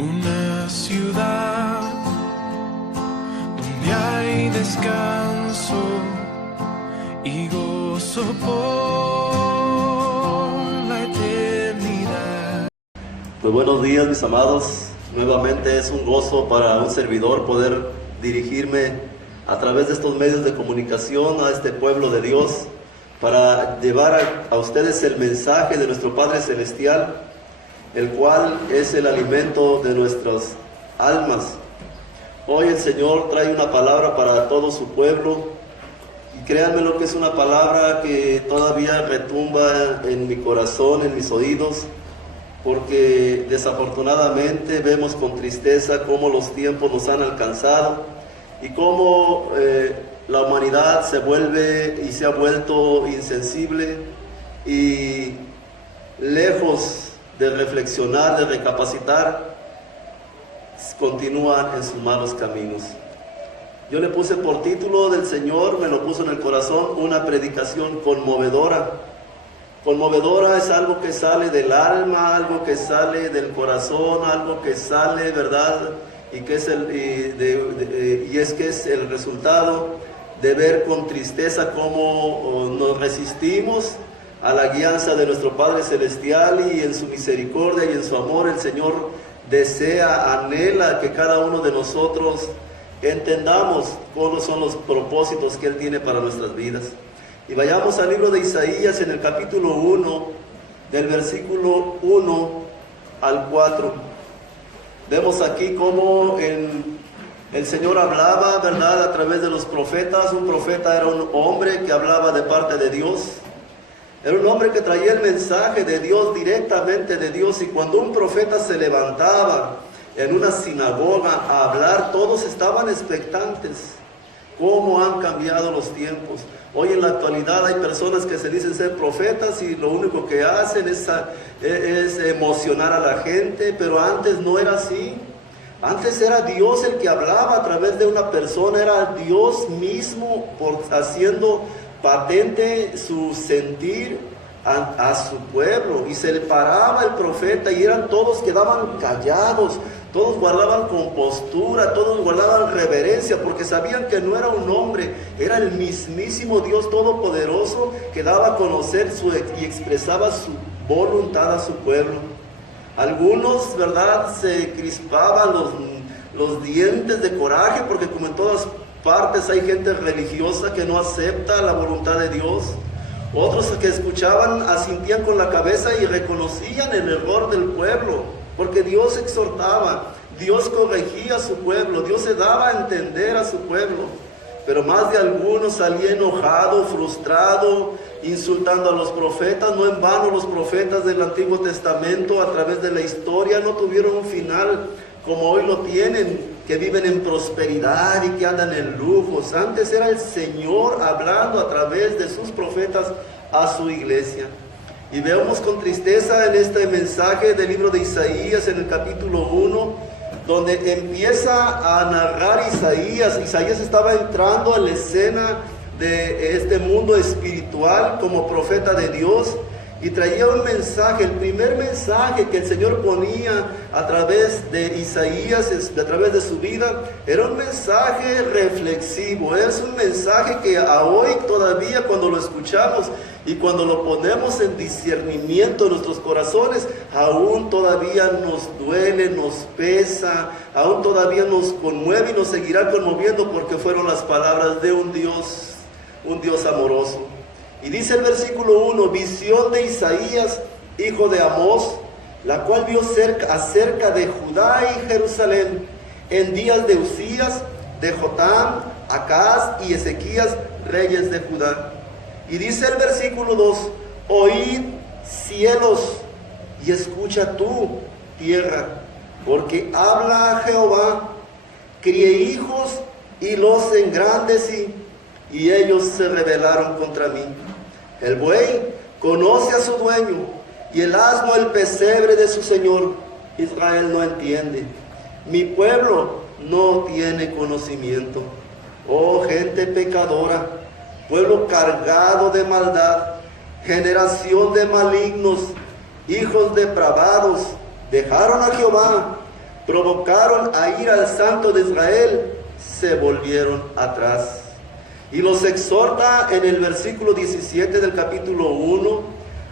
Una ciudad donde hay descanso y gozo por la eternidad. Pues buenos días, mis amados. Nuevamente es un gozo para un servidor poder dirigirme a través de estos medios de comunicación a este pueblo de Dios para llevar a ustedes el mensaje de nuestro Padre Celestial, el cual es el alimento de nuestras almas. Hoy el Señor trae una palabra para todo su pueblo, y créanme lo que es una palabra que todavía retumba en mi corazón, en mis oídos, porque desafortunadamente vemos con tristeza cómo los tiempos nos han alcanzado y cómo la humanidad se vuelve y se ha vuelto insensible y lejos de reflexionar, de recapacitar, continúan en sus malos caminos. Yo le puse por título del Señor, me lo puso en el corazón, una predicación conmovedora. Conmovedora es algo que sale del alma, algo que sale del corazón, algo que sale, ¿verdad? Y que es el resultado de ver con tristeza cómo nos resistimos a la guianza de nuestro Padre Celestial, y en su misericordia y en su amor el Señor desea, anhela que cada uno de nosotros entendamos cuáles son los propósitos que Él tiene para nuestras vidas. Y vayamos al libro de Isaías en el capítulo 1, del versículo 1 al 4. Vemos aquí cómo el Señor hablaba, ¿verdad?, a través de los profetas. Un profeta era un hombre que hablaba de parte de Dios. Era un hombre que traía el mensaje de Dios, directamente de Dios, y cuando un profeta se levantaba en una sinagoga a hablar, todos estaban expectantes. ¿Cómo han cambiado los tiempos? Hoy en la actualidad hay personas que se dicen ser profetas y lo único que hacen es emocionar a la gente, pero antes no era así. Antes era Dios el que hablaba a través de una persona, era Dios mismo haciendo patente su sentir a su pueblo, y se le paraba el profeta y todos quedaban callados, todos guardaban compostura, todos guardaban reverencia, porque sabían que no era un hombre, era el mismísimo Dios Todopoderoso que daba a conocer y expresaba su voluntad a su pueblo. Algunos, ¿verdad?, se crispaban los dientes de coraje, porque como en todas partes hay gente religiosa que no acepta la voluntad de Dios. Otros que escuchaban asintían con la cabeza y reconocían el error del pueblo, porque Dios exhortaba, Dios corregía a su pueblo, Dios se daba a entender a su pueblo. Pero más de algunos salía enojado, frustrado, insultando a los profetas. No en vano los profetas del Antiguo Testamento a través de la historia no tuvieron un final como hoy lo tienen, que viven en prosperidad y que andan en lujos. Antes era el Señor hablando a través de sus profetas a su iglesia. Y vemos con tristeza en este mensaje del libro de Isaías, en el capítulo 1, donde empieza a narrar Isaías. Isaías estaba entrando a la escena de este mundo espiritual como profeta de Dios, y traía un mensaje. El primer mensaje que el Señor ponía a través de Isaías, a través de su vida, era un mensaje reflexivo. Es un mensaje que a hoy todavía, cuando lo escuchamos y cuando lo ponemos en discernimiento en nuestros corazones, aún todavía nos duele, nos pesa, aún todavía nos conmueve y nos seguirá conmoviendo, porque fueron las palabras de un Dios amoroso. Y dice el versículo 1, visión de Isaías, hijo de Amós, la cual vio acerca de Judá y Jerusalén, en días de Usías, de Jotam, Acaz y Ezequías, reyes de Judá. Y dice el versículo 2, oíd cielos y escucha tú, tierra, porque habla Jehová, crié hijos y los engrandecí, y ellos se rebelaron contra mí. El buey conoce a su dueño, y el asno el pesebre de su señor. Israel no entiende, mi pueblo no tiene conocimiento. Oh gente pecadora, pueblo cargado de maldad, generación de malignos, hijos depravados, dejaron a Jehová, provocaron a ir al Santo de Israel, se volvieron atrás. Y los exhorta en el versículo 17 del capítulo 1,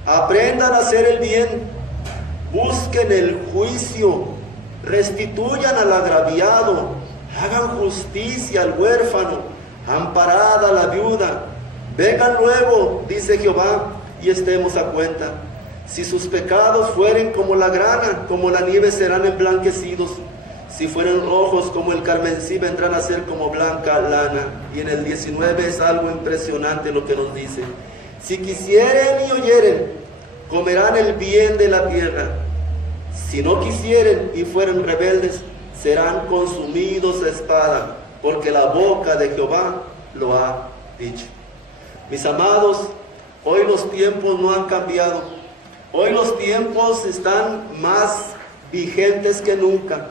aprendan a hacer el bien, busquen el juicio, restituyan al agraviado, hagan justicia al huérfano, amparad a la viuda. Vengan luego, dice Jehová, y estemos a cuenta. Si sus pecados fueren como la grana, como la nieve serán emblanquecidos. Si fueren rojos como el carmesí, vendrán a ser como blanca lana. Y en el 19 es algo impresionante lo que nos dice. Si quisieren y oyeren, comerán el bien de la tierra. Si no quisieren y fueren rebeldes, serán consumidos a espada, porque la boca de Jehová lo ha dicho. Mis amados, hoy los tiempos no han cambiado. Hoy los tiempos están más vigentes que nunca.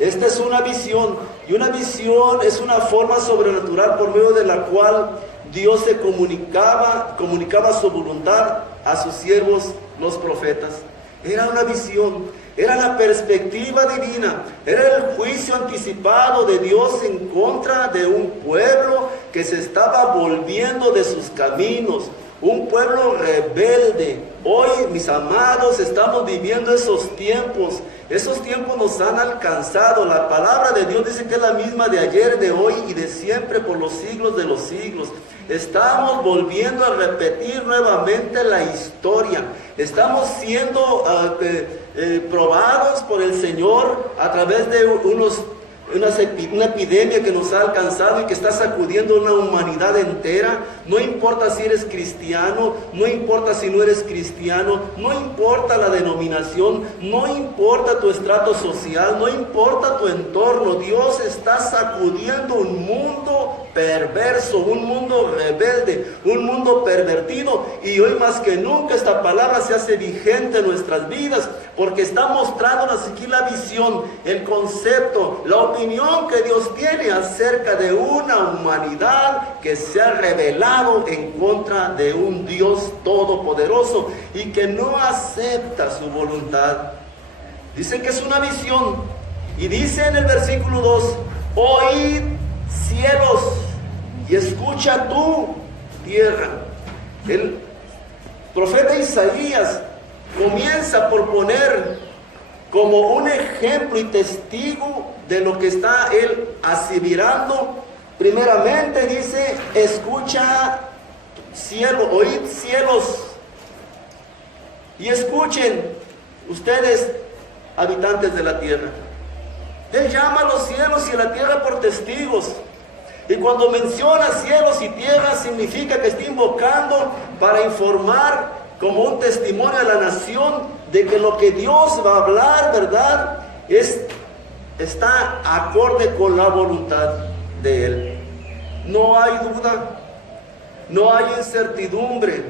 Esta es una visión, y una visión es una forma sobrenatural por medio de la cual Dios se comunicaba su voluntad a sus siervos, los profetas. Era una visión, era la perspectiva divina, era el juicio anticipado de Dios en contra de un pueblo que se estaba volviendo de sus caminos, un pueblo rebelde. Hoy, mis amados, estamos viviendo esos tiempos nos han alcanzado. La palabra de Dios dice que es la misma de ayer, de hoy y de siempre, por los siglos de los siglos. Estamos volviendo a repetir nuevamente la historia. Estamos siendo probados por el Señor a través de una epidemia que nos ha alcanzado y que está sacudiendo una humanidad entera. No importa si eres cristiano, no importa si no eres cristiano, no importa la denominación, no importa tu estrato social, no importa tu entorno. Dios está sacudiendo un mundo perverso, un mundo rebelde, un mundo pervertido, y hoy más que nunca esta palabra se hace vigente en nuestras vidas, porque está mostrándonos aquí la visión, el concepto, la opinión que Dios tiene acerca de una humanidad que se ha rebelado en contra de un Dios todopoderoso y que no acepta su voluntad. Dice que es una visión, y dice en el versículo 2, oíd cielos y escucha tú tierra. El profeta Isaías comienza por poner como un ejemplo y testigo de lo que está él asimilando. Primeramente dice, escucha cielo, oíd cielos y escuchen ustedes, habitantes de la tierra. Él llama a los cielos y a la tierra por testigos. Y cuando menciona cielos y tierra, significa que está invocando para informar como un testimonio a la nación de que lo que Dios va a hablar, ¿verdad?, está acorde con la voluntad de Él. No hay duda, no hay incertidumbre.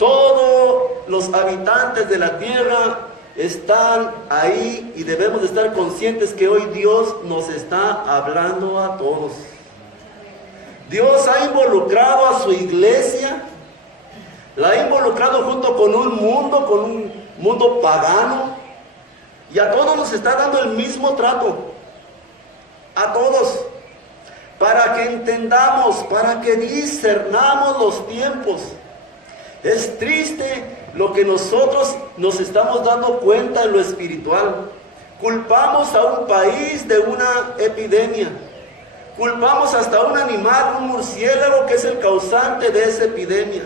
Todos los habitantes de la tierra están ahí y debemos de estar conscientes que hoy Dios nos está hablando a todos. Dios ha involucrado a su iglesia, la ha involucrado junto con un mundo pagano, y a todos nos está dando el mismo trato, a todos, para que entendamos, para que discernamos los tiempos. Es triste lo que nosotros nos estamos dando cuenta en lo espiritual. Culpamos a un país de una epidemia. Culpamos hasta un animal, un murciélago, que es el causante de esa epidemia.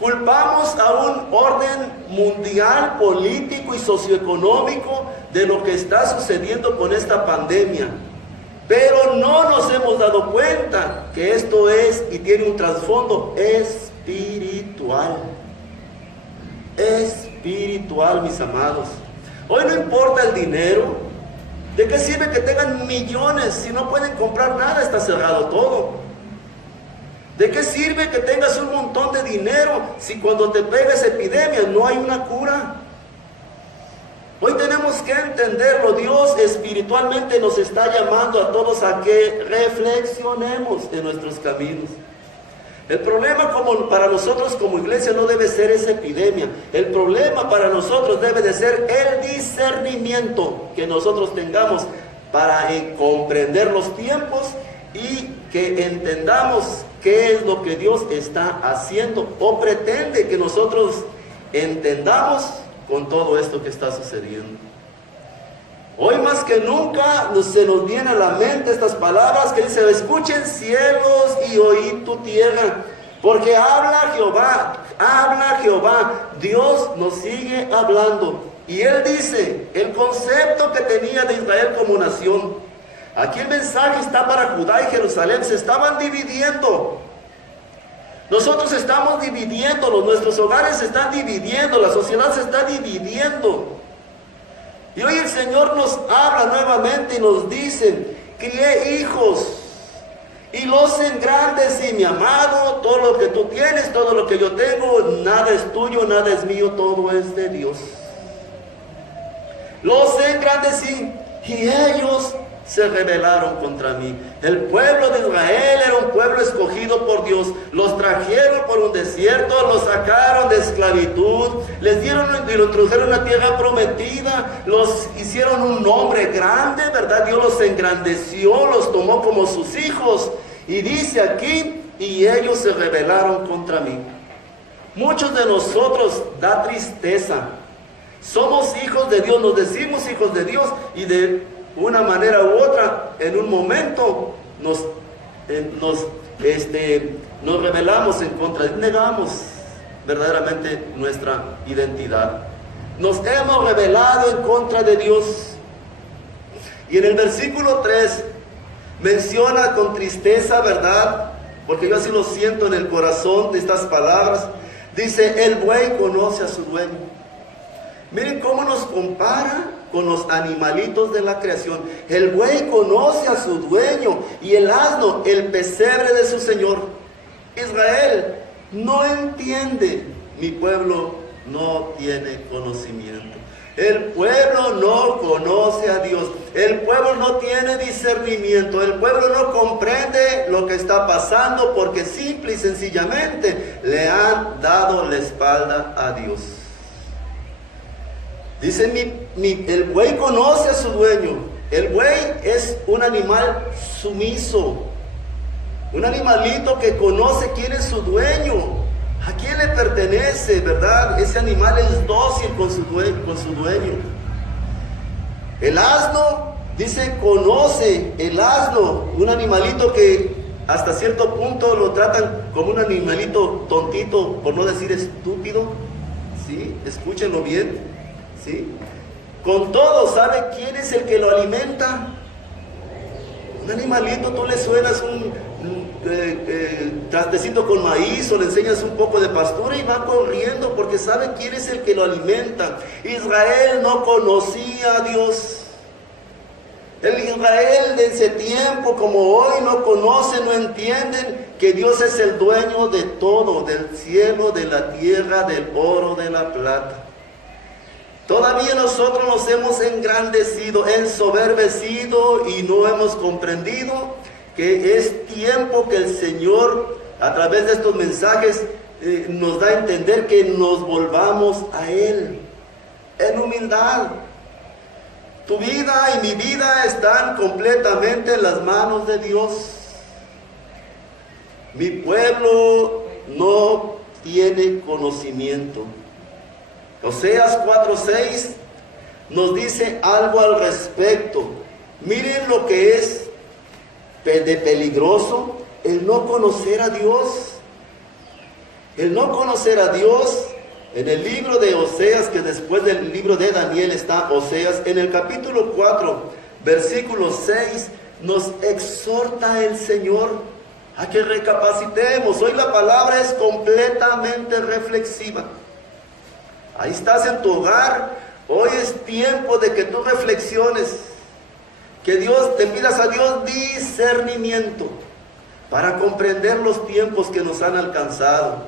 Culpamos a un orden mundial, político y socioeconómico de lo que está sucediendo con esta pandemia. Pero no nos hemos dado cuenta que esto es y tiene un trasfondo espiritual. Espiritual, mis amados. Hoy no importa el dinero. ¿De qué sirve que tengan millones si no pueden comprar nada? Está cerrado todo. ¿De qué sirve que tengas un montón de dinero si cuando te pega esa epidemia no hay una cura? Hoy tenemos que entenderlo. Dios espiritualmente nos está llamando a todos a que reflexionemos en nuestros caminos. El problema para nosotros como iglesia no debe ser esa epidemia. El problema para nosotros debe de ser el discernimiento que nosotros tengamos para comprender los tiempos y que entendamos qué es lo que Dios está haciendo o pretende que nosotros entendamos con todo esto que está sucediendo. Hoy más que nunca se nos viene a la mente estas palabras que dice: escuchen cielos y oíd tu tierra, porque habla Jehová, Dios nos sigue hablando. Y Él dice el concepto que tenía de Israel como nación. Aquí el mensaje está para Judá y Jerusalén, se estaban dividiendo. Nosotros estamos dividiéndonos, nuestros hogares se están dividiendo, la sociedad se está dividiendo. Y hoy el Señor nos habla nuevamente y nos dice: crié hijos y los engrandecí, mi amado, todo lo que tú tienes, todo lo que yo tengo, nada es tuyo, nada es mío, todo es de Dios. Los engrandecí y ellos se rebelaron contra mí. El pueblo de Israel era un pueblo escogido por Dios. Los trajeron por un desierto, los sacaron de esclavitud, les dieron y los trajeron a una tierra prometida, los hicieron un nombre grande, ¿verdad? Dios los engrandeció, los tomó como sus hijos. Y dice aquí: y ellos se rebelaron contra mí. Muchos de nosotros da tristeza. Somos hijos de Dios, nos decimos hijos de Dios, y de una manera u otra, en un momento nos rebelamos en contra, negamos verdaderamente nuestra identidad. Nos hemos rebelado en contra de Dios. Y en el versículo 3 menciona con tristeza, ¿verdad? Porque yo así lo siento en el corazón de estas palabras. Dice: el buey conoce a su dueño. Miren cómo nos compara con los animalitos de la creación. El buey conoce a su dueño y el asno el pesebre de su señor. Israel no entiende, mi pueblo no tiene conocimiento. El pueblo no conoce a Dios, el pueblo no tiene discernimiento, el pueblo no comprende lo que está pasando porque simple y sencillamente le han dado la espalda a Dios. Dice: el buey conoce a su dueño. El buey es un animal sumiso, un animalito que conoce quién es su dueño, a quién le pertenece, ¿verdad? Ese animal es dócil con su dueño. El asno, dice, conoce el asno, un animalito que hasta cierto punto lo tratan como un animalito tontito, por no decir estúpido. ¿Sí? Escúchenlo bien. ¿Sí? Con todo, ¿sabe quién es el que lo alimenta? Un animalito, tú le suenas un trastecito con maíz o le enseñas un poco de pastura y va corriendo porque sabe quién es el que lo alimenta. Israel no conocía a Dios. El Israel de ese tiempo como hoy no conoce, no entienden que Dios es el dueño de todo, del cielo, de la tierra, del oro, de la plata. Todavía nosotros nos hemos engrandecido, ensoberbecido y no hemos comprendido que es tiempo que el Señor, a través de estos mensajes, nos da a entender que nos volvamos a Él en humildad. Tu vida y mi vida están completamente en las manos de Dios. Mi pueblo no tiene conocimiento. Oseas 4:6 nos dice algo al respecto. Miren lo que es de peligroso el no conocer a Dios. El no conocer a Dios. En el libro de Oseas, que después del libro de Daniel está Oseas, en el capítulo 4, versículo 6, nos exhorta el Señor a que recapacitemos. Hoy la palabra es completamente reflexiva. Ahí estás en tu hogar, hoy es tiempo de que tú reflexiones, que Dios, te pidas a Dios discernimiento para comprender los tiempos que nos han alcanzado.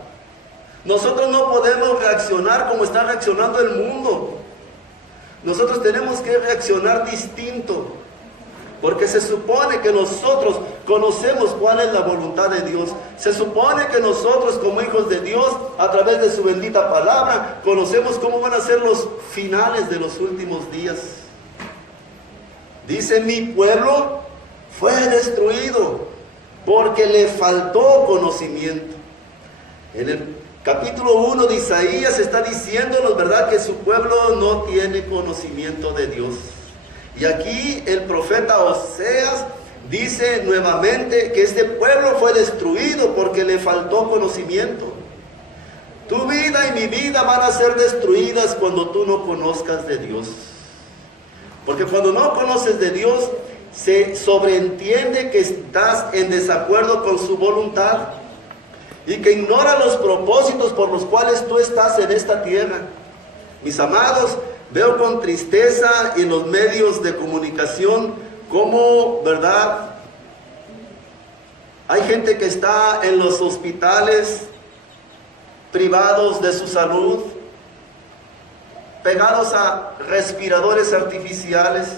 Nosotros no podemos reaccionar como está reaccionando el mundo. Nosotros tenemos que reaccionar distinto. Porque se supone que nosotros conocemos cuál es la voluntad de Dios. Se supone que nosotros como hijos de Dios, a través de su bendita palabra, conocemos cómo van a ser los finales de los últimos días. Dice, mi pueblo fue destruido porque le faltó conocimiento. En el capítulo 1 de Isaías está diciéndonos, ¿verdad?, que su pueblo no tiene conocimiento de Dios. Y aquí el profeta Oseas dice nuevamente que este pueblo fue destruido porque le faltó conocimiento. Tu vida y mi vida van a ser destruidas cuando tú no conozcas de Dios. Porque cuando no conoces de Dios, se sobreentiende que estás en desacuerdo con su voluntad y que ignora los propósitos por los cuales tú estás en esta tierra. Mis amados, veo con tristeza en los medios de comunicación cómo, ¿verdad?, hay gente que está en los hospitales privados de su salud, pegados a respiradores artificiales.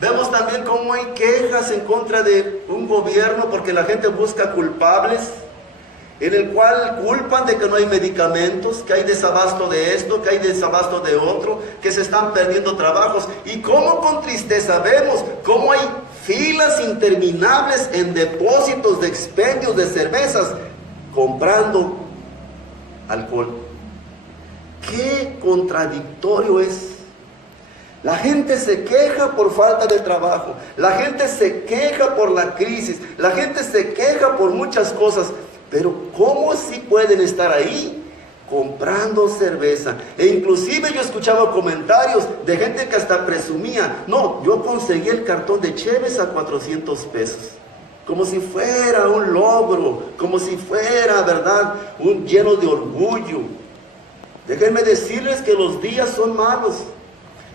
Vemos también cómo hay quejas en contra de un gobierno porque la gente busca culpables, en el cual culpan de que no hay medicamentos, que hay desabasto de esto, que hay desabasto de otro, que se están perdiendo trabajos. Y cómo con tristeza vemos cómo hay filas interminables en depósitos de expendios de cervezas comprando alcohol. ¡Qué contradictorio es! La gente se queja por falta de trabajo, la gente se queja por la crisis, la gente se queja por muchas cosas, pero ¿cómo si pueden estar ahí comprando cerveza? E inclusive yo escuchaba comentarios de gente que hasta presumía, no, yo conseguí el cartón de Cheves a 400 pesos. Como si fuera un logro, como si fuera, ¿verdad?, un lleno de orgullo. Déjenme decirles que los días son malos.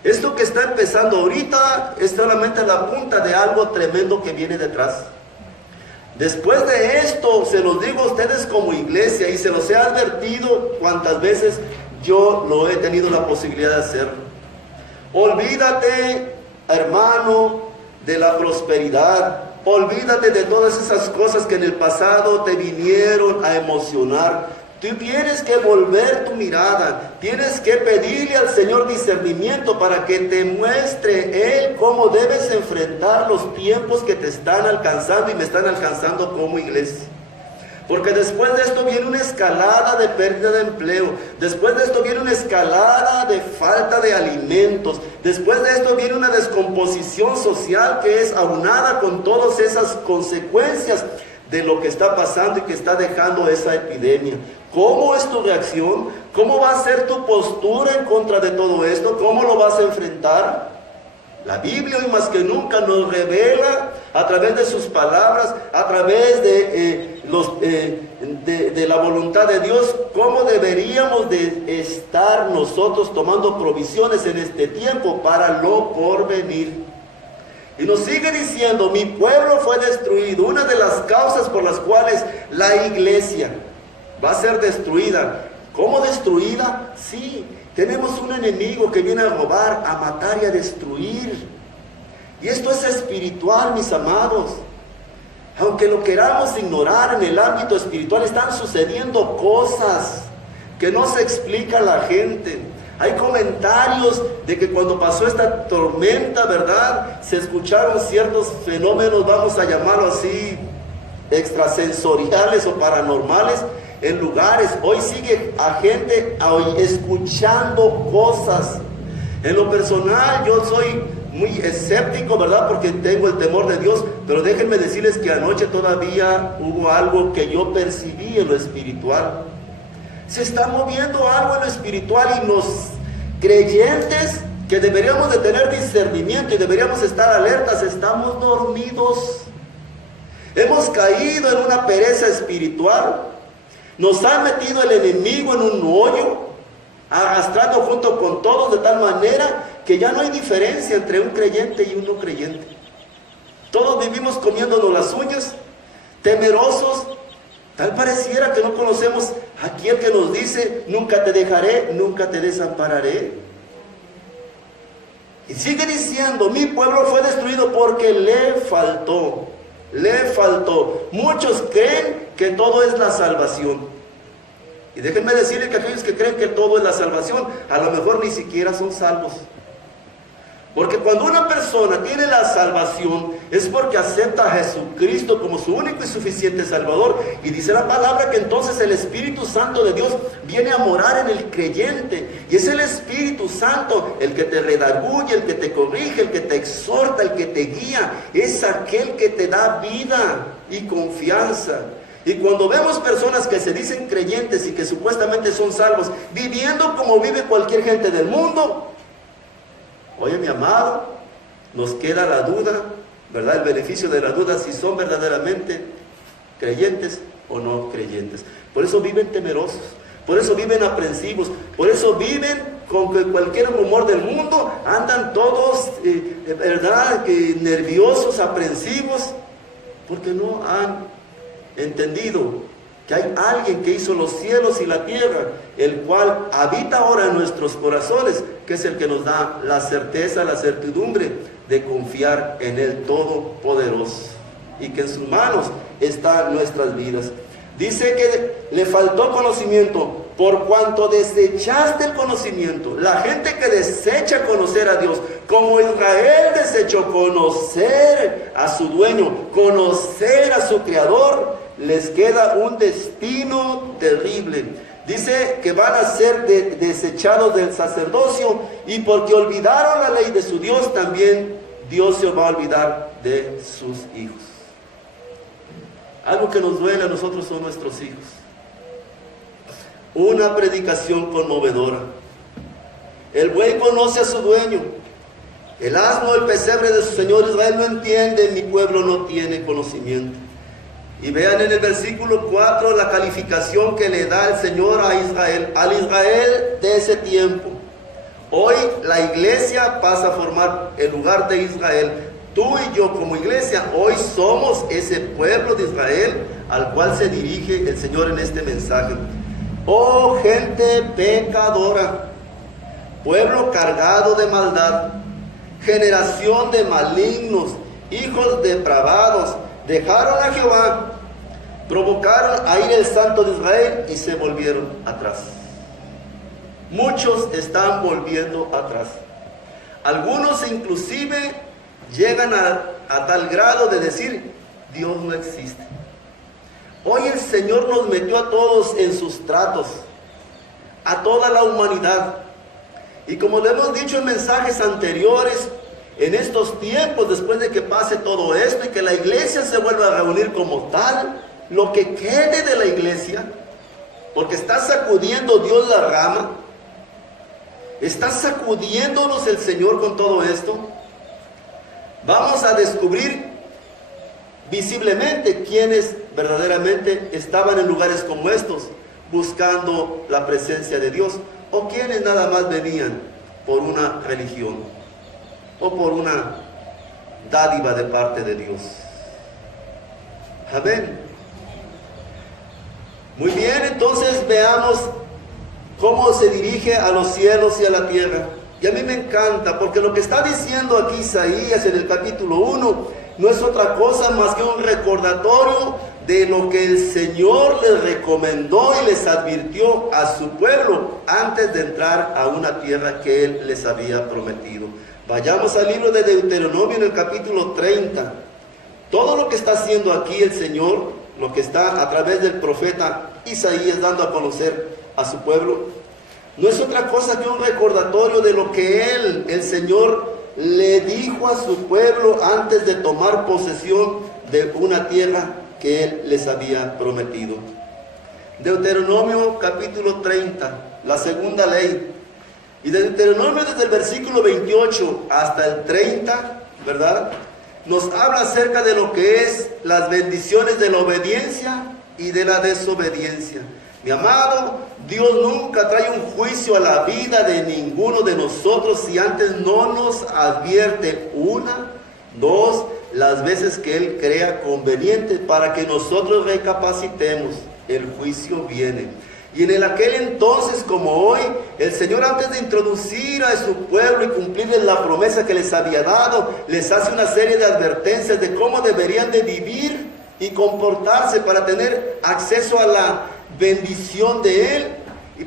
Esto que está empezando ahorita es solamente la punta de algo tremendo que viene detrás. Después de esto, se los digo a ustedes como iglesia y se los he advertido cuantas veces yo lo he tenido la posibilidad de hacer. Olvídate, hermano, de la prosperidad. Olvídate de todas esas cosas que en el pasado te vinieron a emocionar. Tú tienes que volver tu mirada, tienes que pedirle al Señor discernimiento para que te muestre Él cómo debes enfrentar los tiempos que te están alcanzando y me están alcanzando como iglesia. Porque después de esto viene una escalada de pérdida de empleo, después de esto viene una escalada de falta de alimentos, después de esto viene una descomposición social que es aunada con todas esas consecuencias de lo que está pasando y que está dejando esa epidemia. ¿Cómo es tu reacción? ¿Cómo va a ser tu postura en contra de todo esto? ¿Cómo lo vas a enfrentar? La Biblia hoy más que nunca nos revela a través de sus palabras, a través de la voluntad de Dios, cómo deberíamos de estar nosotros tomando provisiones en este tiempo para lo porvenir. Y nos sigue diciendo, mi pueblo fue destruido. Una de las causas por las cuales la iglesia va a ser destruida. ¿Cómo destruida? Sí, tenemos un enemigo que viene a robar, a matar y a destruir. Y esto es espiritual, mis amados. Aunque lo queramos ignorar, en el ámbito espiritual están sucediendo cosas que no se explica a la gente. Hay comentarios de que cuando pasó esta tormenta, ¿verdad?, se escucharon ciertos fenómenos, vamos a llamarlo así, extrasensoriales o paranormales en lugares. Hoy sigue a gente escuchando cosas. En lo personal yo soy muy escéptico, ¿verdad?, porque tengo el temor de Dios, pero déjenme decirles que anoche todavía hubo algo que yo percibí en lo espiritual. Se está moviendo algo en lo espiritual y los creyentes que deberíamos de tener discernimiento y deberíamos estar alertas, estamos dormidos. Hemos caído en una pereza espiritual. Nos ha metido el enemigo en un hoyo, arrastrando junto con todos de tal manera que ya no hay diferencia entre un creyente y un no creyente. Todos vivimos comiéndonos las uñas, temerosos. Tal pareciera que no conocemos a aquel que nos dice, nunca te dejaré, nunca te desampararé. Y sigue diciendo, mi pueblo fue destruido porque le faltó. Muchos creen que todo es la salvación. Y déjenme decirles que aquellos que creen que todo es la salvación, a lo mejor ni siquiera son salvos. Porque cuando una persona tiene la salvación, es porque acepta a Jesucristo como su único y suficiente Salvador. Y dice la palabra que entonces el Espíritu Santo de Dios viene a morar en el creyente. Y es el Espíritu Santo el que te redarguye, el que te corrige, el que te exhorta, el que te guía. Es aquel que te da vida y confianza. Y cuando vemos personas que se dicen creyentes y que supuestamente son salvos, viviendo como vive cualquier gente del mundo, oye, mi amado, nos queda la duda, ¿verdad? El beneficio de la duda si son verdaderamente creyentes o no creyentes. Por eso viven temerosos, por eso viven aprensivos, por eso viven con que cualquier rumor del mundo, andan todos, ¿verdad? Nerviosos, aprensivos, porque no han entendido que hay alguien que hizo los cielos y la tierra, el cual habita ahora en nuestros corazones, que es el que nos da la certeza, la certidumbre de confiar en el Todopoderoso, y que en sus manos están nuestras vidas. Dice que le faltó conocimiento, por cuanto desechaste el conocimiento. La gente que desecha conocer a Dios, como Israel desechó conocer a su dueño, conocer a su Creador, les queda un destino terrible. Dice que van a ser desechados del sacerdocio, y porque olvidaron la ley de su Dios, también Dios se va a olvidar de sus hijos. Algo que nos duele a nosotros son nuestros hijos. Una predicación conmovedora. El buey conoce a su dueño. El asno, el pesebre de su señor. Israel no entiende, mi pueblo no tiene conocimiento. Y vean en el versículo 4 la calificación que le da el Señor a Israel, al Israel de ese tiempo. Hoy la iglesia pasa a formar el lugar de Israel. Tú y yo como iglesia hoy somos ese pueblo de Israel al cual se dirige el Señor en este mensaje. Oh gente pecadora, pueblo cargado de maldad, generación de malignos, hijos depravados, dejaron a Jehová, provocaron a ir el Santo de Israel y se volvieron atrás. Muchos están volviendo atrás. Algunos inclusive llegan a tal grado de decir, Dios no existe. Hoy el Señor nos metió a todos en sus tratos, a toda la humanidad. Y como le hemos dicho en mensajes anteriores, en estos tiempos, después de que pase todo esto y que la iglesia se vuelva a reunir como tal, lo que quede de la iglesia, porque está sacudiendo Dios la rama, está sacudiéndonos el Señor con todo esto, vamos a descubrir visiblemente quienes verdaderamente estaban en lugares como estos, buscando la presencia de Dios, o quienes nada más venían por una religión, o por una dádiva de parte de Dios. Amén. Muy bien, entonces veamos cómo se dirige a los cielos y a la tierra. Y a mí me encanta, porque lo que está diciendo aquí Isaías en el capítulo 1 no es otra cosa más que un recordatorio de lo que el Señor les recomendó y les advirtió a su pueblo antes de entrar a una tierra que Él les había prometido. Vayamos al libro de Deuteronomio en el capítulo 30. Todo lo que está haciendo aquí el Señor, lo que está a través del profeta Isaías dando a conocer a su pueblo, no es otra cosa que un recordatorio de lo que Él, el Señor, le dijo a su pueblo antes de tomar posesión de una tierra que Él les había prometido. Deuteronomio capítulo 30, la segunda ley. Y de Deuteronomio desde el versículo 28 hasta el 30, ¿verdad?, nos habla acerca de lo que es las bendiciones de la obediencia y de la desobediencia. Mi amado, Dios nunca trae un juicio a la vida de ninguno de nosotros si antes no nos advierte una, dos, las veces que Él crea conveniente para que nosotros recapacitemos. El juicio viene. Y en aquel entonces, como hoy, el Señor, antes de introducir a su pueblo y cumplirles la promesa que les había dado, les hace una serie de advertencias de cómo deberían de vivir y comportarse para tener acceso a la bendición de Él,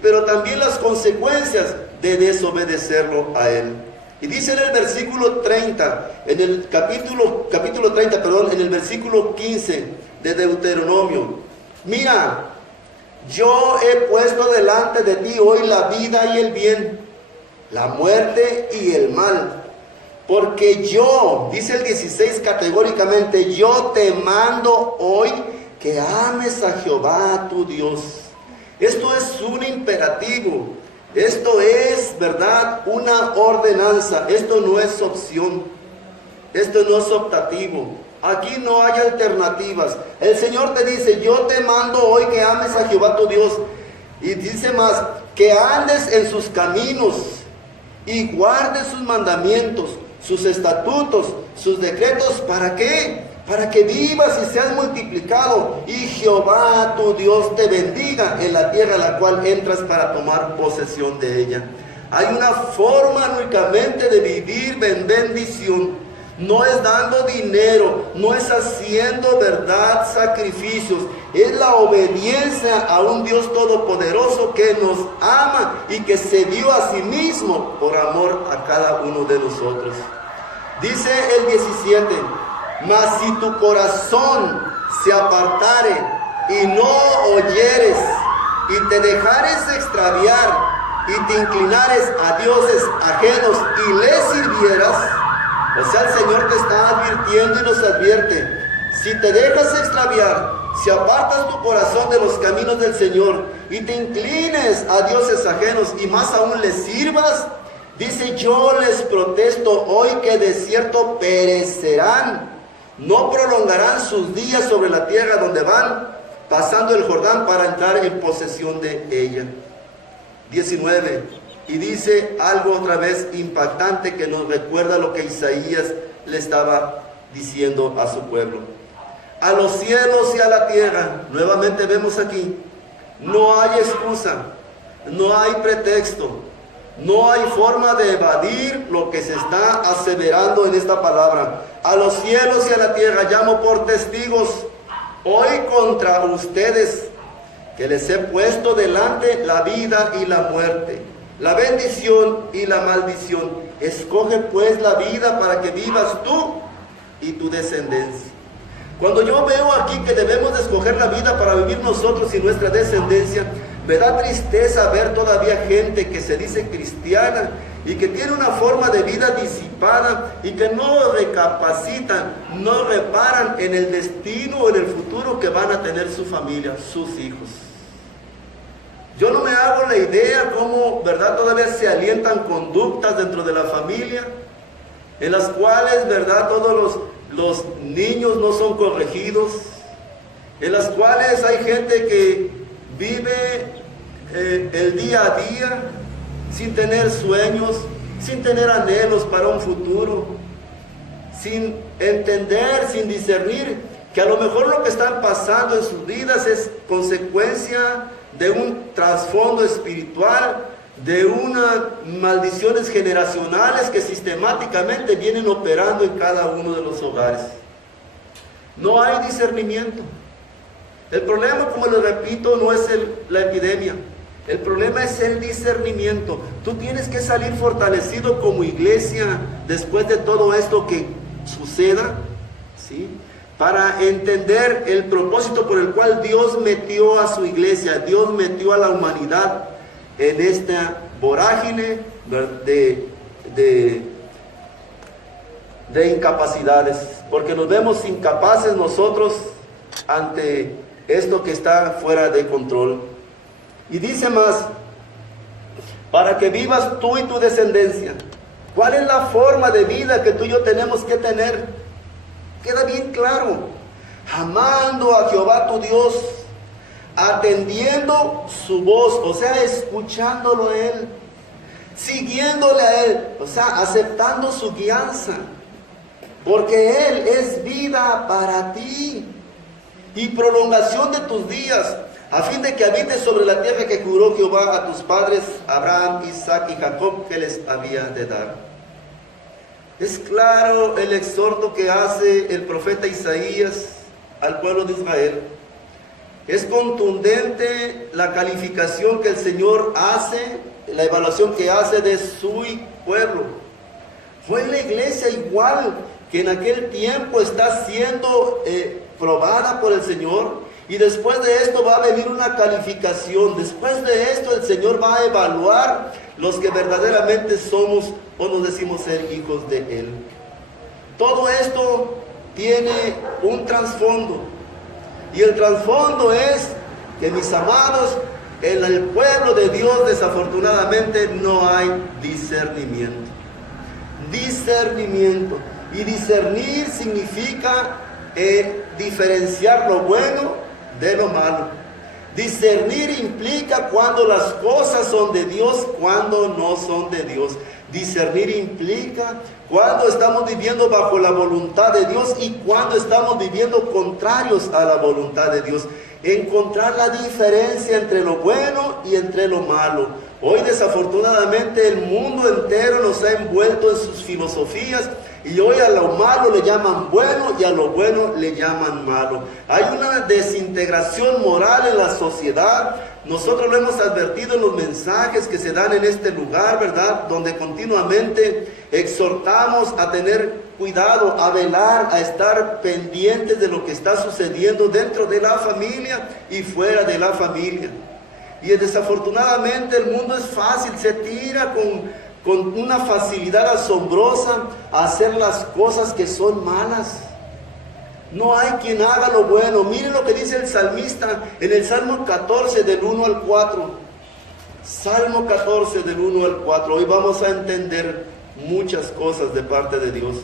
pero también las consecuencias de desobedecerlo a Él. Y dice en el versículo 30, en el capítulo 30, en el versículo 15 de Deuteronomio: mira, yo he puesto delante de ti hoy la vida y el bien, la muerte y el mal. Porque yo, dice el 16 categóricamente, yo te mando hoy que ames a Jehová tu Dios. Esto es un imperativo. Esto es, ¿verdad?, una ordenanza. Esto no es opción. Esto no es optativo. Aquí no hay alternativas. El Señor te dice: yo te mando hoy que ames a Jehová tu Dios. Y dice más: que andes en sus caminos y guardes sus mandamientos, sus estatutos, sus decretos. ¿Para qué? Para que vivas y seas multiplicado, y Jehová tu Dios te bendiga en la tierra a la cual entras para tomar posesión de ella. Hay una forma únicamente de vivir en bendición. No es dando dinero, no es haciendo, ¿verdad?, sacrificios. Es la obediencia a un Dios todopoderoso que nos ama y que se dio a sí mismo por amor a cada uno de nosotros. Dice el 17: mas si tu corazón se apartare y no oyeres y te dejares extraviar y te inclinares a dioses ajenos y les sirvieras. O sea, el Señor te está advirtiendo y nos advierte: si te dejas extraviar, si apartas tu corazón de los caminos del Señor y te inclines a dioses ajenos y más aún les sirvas, dice: yo les protesto hoy que de cierto perecerán, no prolongarán sus días sobre la tierra donde van, pasando el Jordán para entrar en posesión de ella. 19. Y dice algo otra vez impactante que nos recuerda lo que Isaías le estaba diciendo a su pueblo: a los cielos y a la tierra. Nuevamente vemos aquí, no hay excusa, no hay pretexto, no hay forma de evadir lo que se está aseverando en esta palabra. A los cielos y a la tierra llamo por testigos hoy contra ustedes, que les he puesto delante la vida y la muerte, la bendición y la maldición. Escoge pues la vida para que vivas tú y tu descendencia. Cuando yo veo aquí que debemos de escoger la vida para vivir nosotros y nuestra descendencia, me da tristeza ver todavía gente que se dice cristiana y que tiene una forma de vida disipada y que no recapacitan, no reparan en el destino o en el futuro que van a tener su familia, sus hijos. Yo no me hago la idea cómo, ¿verdad?, todavía se alientan conductas dentro de la familia en las cuales, ¿verdad?, todos los niños no son corregidos, en las cuales hay gente que vive el día a día sin tener sueños, sin tener anhelos para un futuro, sin entender, sin discernir que a lo mejor lo que están pasando en sus vidas es consecuencia de un trasfondo espiritual, de unas maldiciones generacionales que sistemáticamente vienen operando en cada uno de los hogares. No hay discernimiento. El problema, como les repito, no es la epidemia. El problema es el discernimiento. Tú tienes que salir fortalecido como iglesia después de todo esto que suceda, ¿sí?, para entender el propósito por el cual Dios metió a su iglesia, Dios metió a la humanidad en esta vorágine de incapacidades, porque nos vemos incapaces nosotros ante esto que está fuera de control. Y dice más: para que vivas tú y tu descendencia. ¿Cuál es la forma de vida que tú y yo tenemos que tener? Queda bien claro: amando a Jehová tu Dios, atendiendo su voz, o sea, escuchándolo a Él, siguiéndole a Él, o sea, aceptando su guianza, porque Él es vida para ti y prolongación de tus días, a fin de que habites sobre la tierra que juró Jehová a tus padres, Abraham, Isaac y Jacob, que les había de dar. Es claro el exhorto que hace el profeta Isaías al pueblo de Israel. Es contundente la calificación que el Señor hace, la evaluación que hace de su pueblo. Fue la iglesia igual que en aquel tiempo está siendo probada por el Señor. Y después de esto va a venir una calificación. Después de esto el Señor va a evaluar los que verdaderamente somos o nos decimos ser hijos de Él. Todo esto tiene un trasfondo. Y el trasfondo es que, mis amados, en el pueblo de Dios desafortunadamente no hay discernimiento. Discernimiento. Y discernir significa diferenciar lo bueno de lo malo. Discernir implica cuando las cosas son de Dios, cuando no son de Dios. Discernir implica cuando estamos viviendo bajo la voluntad de Dios y cuando estamos viviendo contrarios a la voluntad de Dios. Encontrar la diferencia entre lo bueno y entre lo malo. Hoy desafortunadamente el mundo entero nos ha envuelto en sus filosofías y hoy a lo malo le llaman bueno y a lo bueno le llaman malo. Hay una desintegración moral en la sociedad. Nosotros lo hemos advertido en los mensajes que se dan en este lugar, ¿verdad? Donde continuamente exhortamos a tener cuidado, a velar, a estar pendientes de lo que está sucediendo dentro de la familia y fuera de la familia. Y desafortunadamente el mundo es fácil, se tira con una facilidad asombrosa a hacer las cosas que son malas. No hay quien haga lo bueno. Miren lo que dice el salmista en el Salmo 14 del 1 al 4. Salmo 14 del 1 al 4. Hoy vamos a entender muchas cosas de parte de Dios,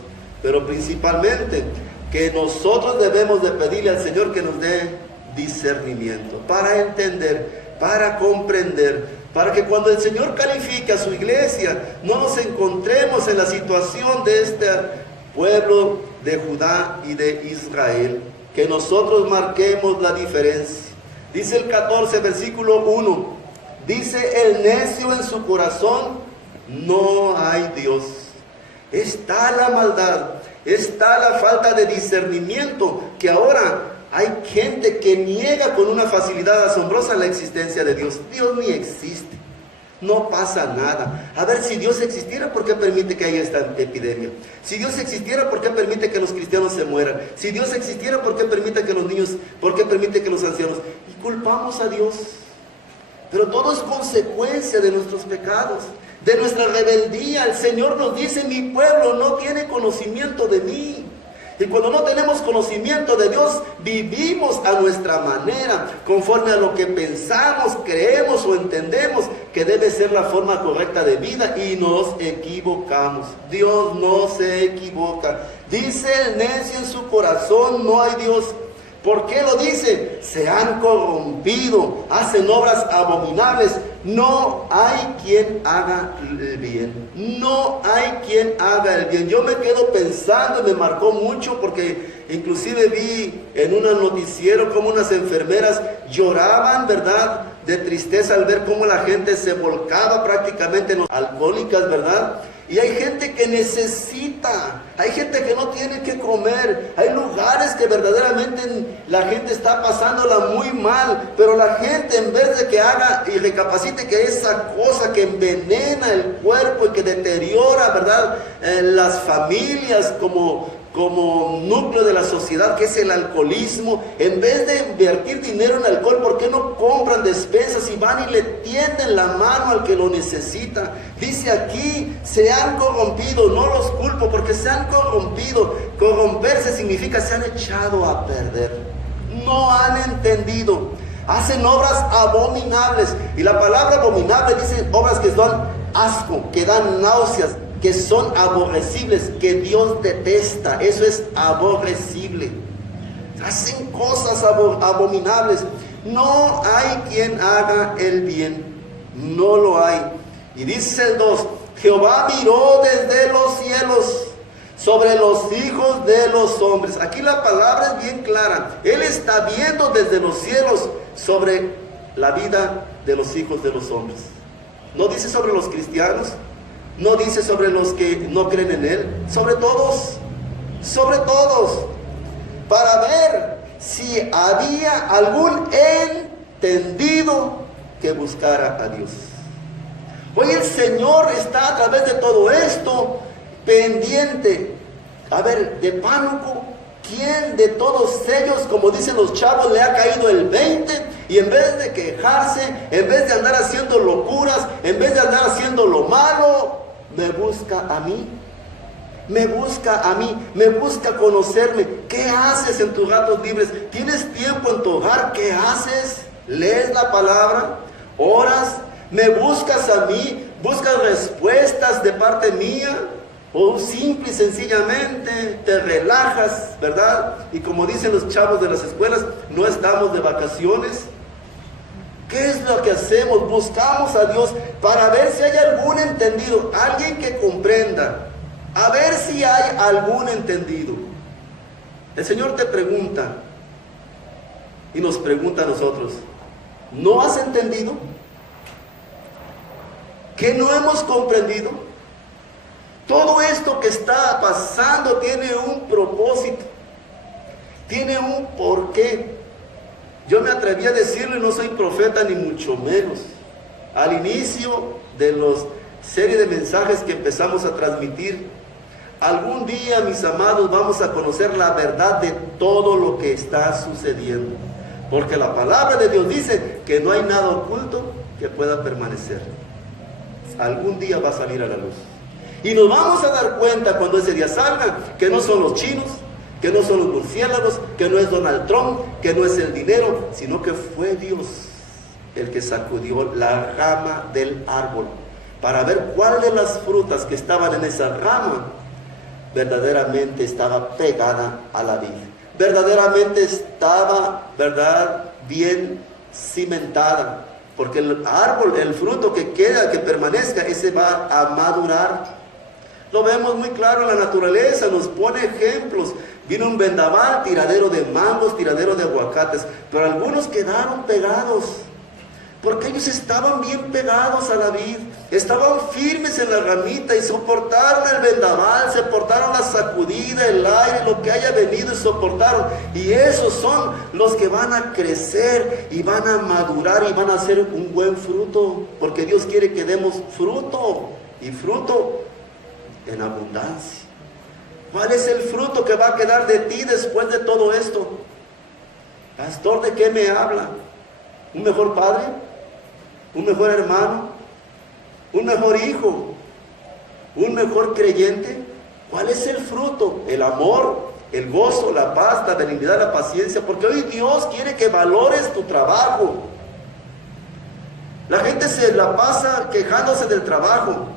pero principalmente que nosotros debemos de pedirle al Señor que nos dé discernimiento para entender, para comprender, para que cuando el Señor califique a su iglesia no nos encontremos en la situación de este pueblo de Judá y de Israel, que nosotros marquemos la diferencia. Dice el 14, versículo 1, dice: el necio en su corazón, no hay Dios. Está la maldad, está la falta de discernimiento, que ahora hay gente que niega con una facilidad asombrosa la existencia de Dios. Dios ni existe, no pasa nada. A ver, si Dios existiera, ¿por qué permite que haya esta epidemia? Si Dios existiera, ¿por qué permite que los cristianos se mueran? Si Dios existiera, ¿por qué permite que los niños, por qué permite que los ancianos? Y culpamos a Dios. Pero todo es consecuencia de nuestros pecados, de nuestra rebeldía. El Señor nos dice: mi pueblo no tiene conocimiento de mí. Y cuando no tenemos conocimiento de Dios, vivimos a nuestra manera, conforme a lo que pensamos, creemos o entendemos que debe ser la forma correcta de vida, y nos equivocamos. Dios no se equivoca. Dice el necio en su corazón: no hay Dios. ¿Por qué lo dice? Se han corrompido, hacen obras abominables. No hay quien haga el bien. No hay quien haga el bien. Yo me quedo pensando, y me marcó mucho, porque inclusive vi en un noticiero cómo unas enfermeras lloraban, ¿verdad?, de tristeza al ver cómo la gente se volcaba prácticamente en los alcohólicas, ¿verdad? Y hay gente que necesita, hay gente que no tiene que comer, hay lugares que verdaderamente la gente está pasándola muy mal, pero la gente, en vez de que haga y recapacite que esa cosa que envenena el cuerpo y que deteriora, ¿verdad?, las familias como núcleo de la sociedad, que es el alcoholismo, en vez de invertir dinero en alcohol, ¿por qué no compran despensas y van y le tienden la mano al que lo necesita? Dice aquí: se han corrompido. No los culpo, porque se han corrompido. Corromperse significa se han echado a perder. No han entendido. Hacen obras abominables. Y la palabra abominable dice obras que dan asco, que dan náuseas, que son aborrecibles, que Dios detesta. Eso es aborrecible. Hacen cosas abominables. No hay quien haga el bien. No lo hay. Y dice el 2: Jehová miró desde los cielos sobre los hijos de los hombres. Aquí la palabra es bien clara. Él está viendo desde los cielos sobre la vida de los hijos de los hombres. No dice sobre los cristianos, no dice sobre los que no creen en Él, sobre todos, para ver si había algún entendido que buscara a Dios. Hoy el Señor está a través de todo esto pendiente. A ver, de pánico, ¿quién de todos ellos, como dicen los chavos, le ha caído el 20? Y en vez de quejarse, en vez de andar haciendo locuras, en vez de andar haciendo lo malo, me busca a mí. Me busca conocerme. ¿Qué haces en tus ratos libres? ¿Tienes tiempo en tu hogar? ¿Qué haces? ¿Lees la palabra? ¿Oras? ¿Me buscas a mí? ¿Buscas respuestas de parte mía? ¿O simple y sencillamente te relajas, verdad? Y como dicen los chavos de las escuelas, no estamos de vacaciones. ¿Qué es lo que hacemos? Buscamos a Dios para ver si hay algún entendido, alguien que comprenda. A ver si hay algún entendido. El Señor te pregunta y nos pregunta a nosotros, ¿no has entendido? ¿Que no hemos comprendido? Todo esto que está pasando tiene un propósito, tiene un porqué. Yo me atreví a decirlo y no soy profeta ni mucho menos. Al inicio de la serie de mensajes que empezamos a transmitir, algún día, mis amados, vamos a conocer la verdad de todo lo que está sucediendo. Porque la palabra de Dios dice que no hay nada oculto que pueda permanecer. Algún día va a salir a la luz. Y nos vamos a dar cuenta cuando ese día salga que no son los chinos, que no son los murciélagos, que no es Donald Trump, que no es el dinero, sino que fue Dios el que sacudió la rama del árbol para ver cuál de las frutas que estaban en esa rama verdaderamente estaba pegada a la vid, verdaderamente estaba, ¿verdad?, bien cimentada, porque el árbol, el fruto que queda, que permanezca, ese va a madurar. Lo vemos muy claro en la naturaleza, nos pone ejemplos. Vino un vendaval, tiradero de mangos, tiradero de aguacates, pero algunos quedaron pegados, porque ellos estaban bien pegados a la vid, estaban firmes en la ramita y soportaron el vendaval, soportaron la sacudida, el aire, lo que haya venido y soportaron. Y esos son los que van a crecer y van a madurar y van a hacer un buen fruto, porque Dios quiere que demos fruto, y fruto en abundancia. ¿Cuál es el fruto que va a quedar de ti después de todo esto? Pastor, ¿de qué me habla? ¿Un mejor padre? ¿Un mejor hermano? ¿Un mejor hijo? ¿Un mejor creyente? ¿Cuál es el fruto? El amor, el gozo, la paz, la benignidad, la paciencia, porque hoy Dios quiere que valores tu trabajo. La gente se la pasa quejándose del trabajo.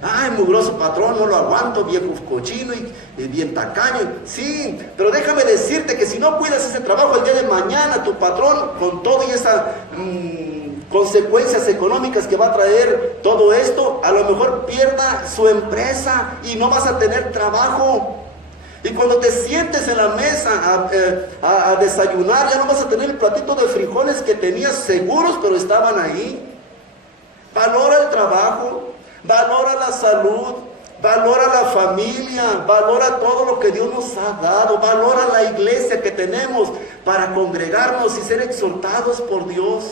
Ay, mugroso patrón, no lo aguanto, viejo cochino y bien tacaño. Sí, pero déjame decirte que si no cuidas ese trabajo el día de mañana, tu patrón, con todo y esas consecuencias económicas que va a traer todo esto, a lo mejor pierda su empresa y no vas a tener trabajo. Y cuando te sientes en la mesa a desayunar, ya no vas a tener el platito de frijoles que tenías seguros, pero estaban ahí. Valora el trabajo, valora la salud, valora la familia, valora todo lo que Dios nos ha dado, valora la iglesia que tenemos para congregarnos y ser exhortados por Dios.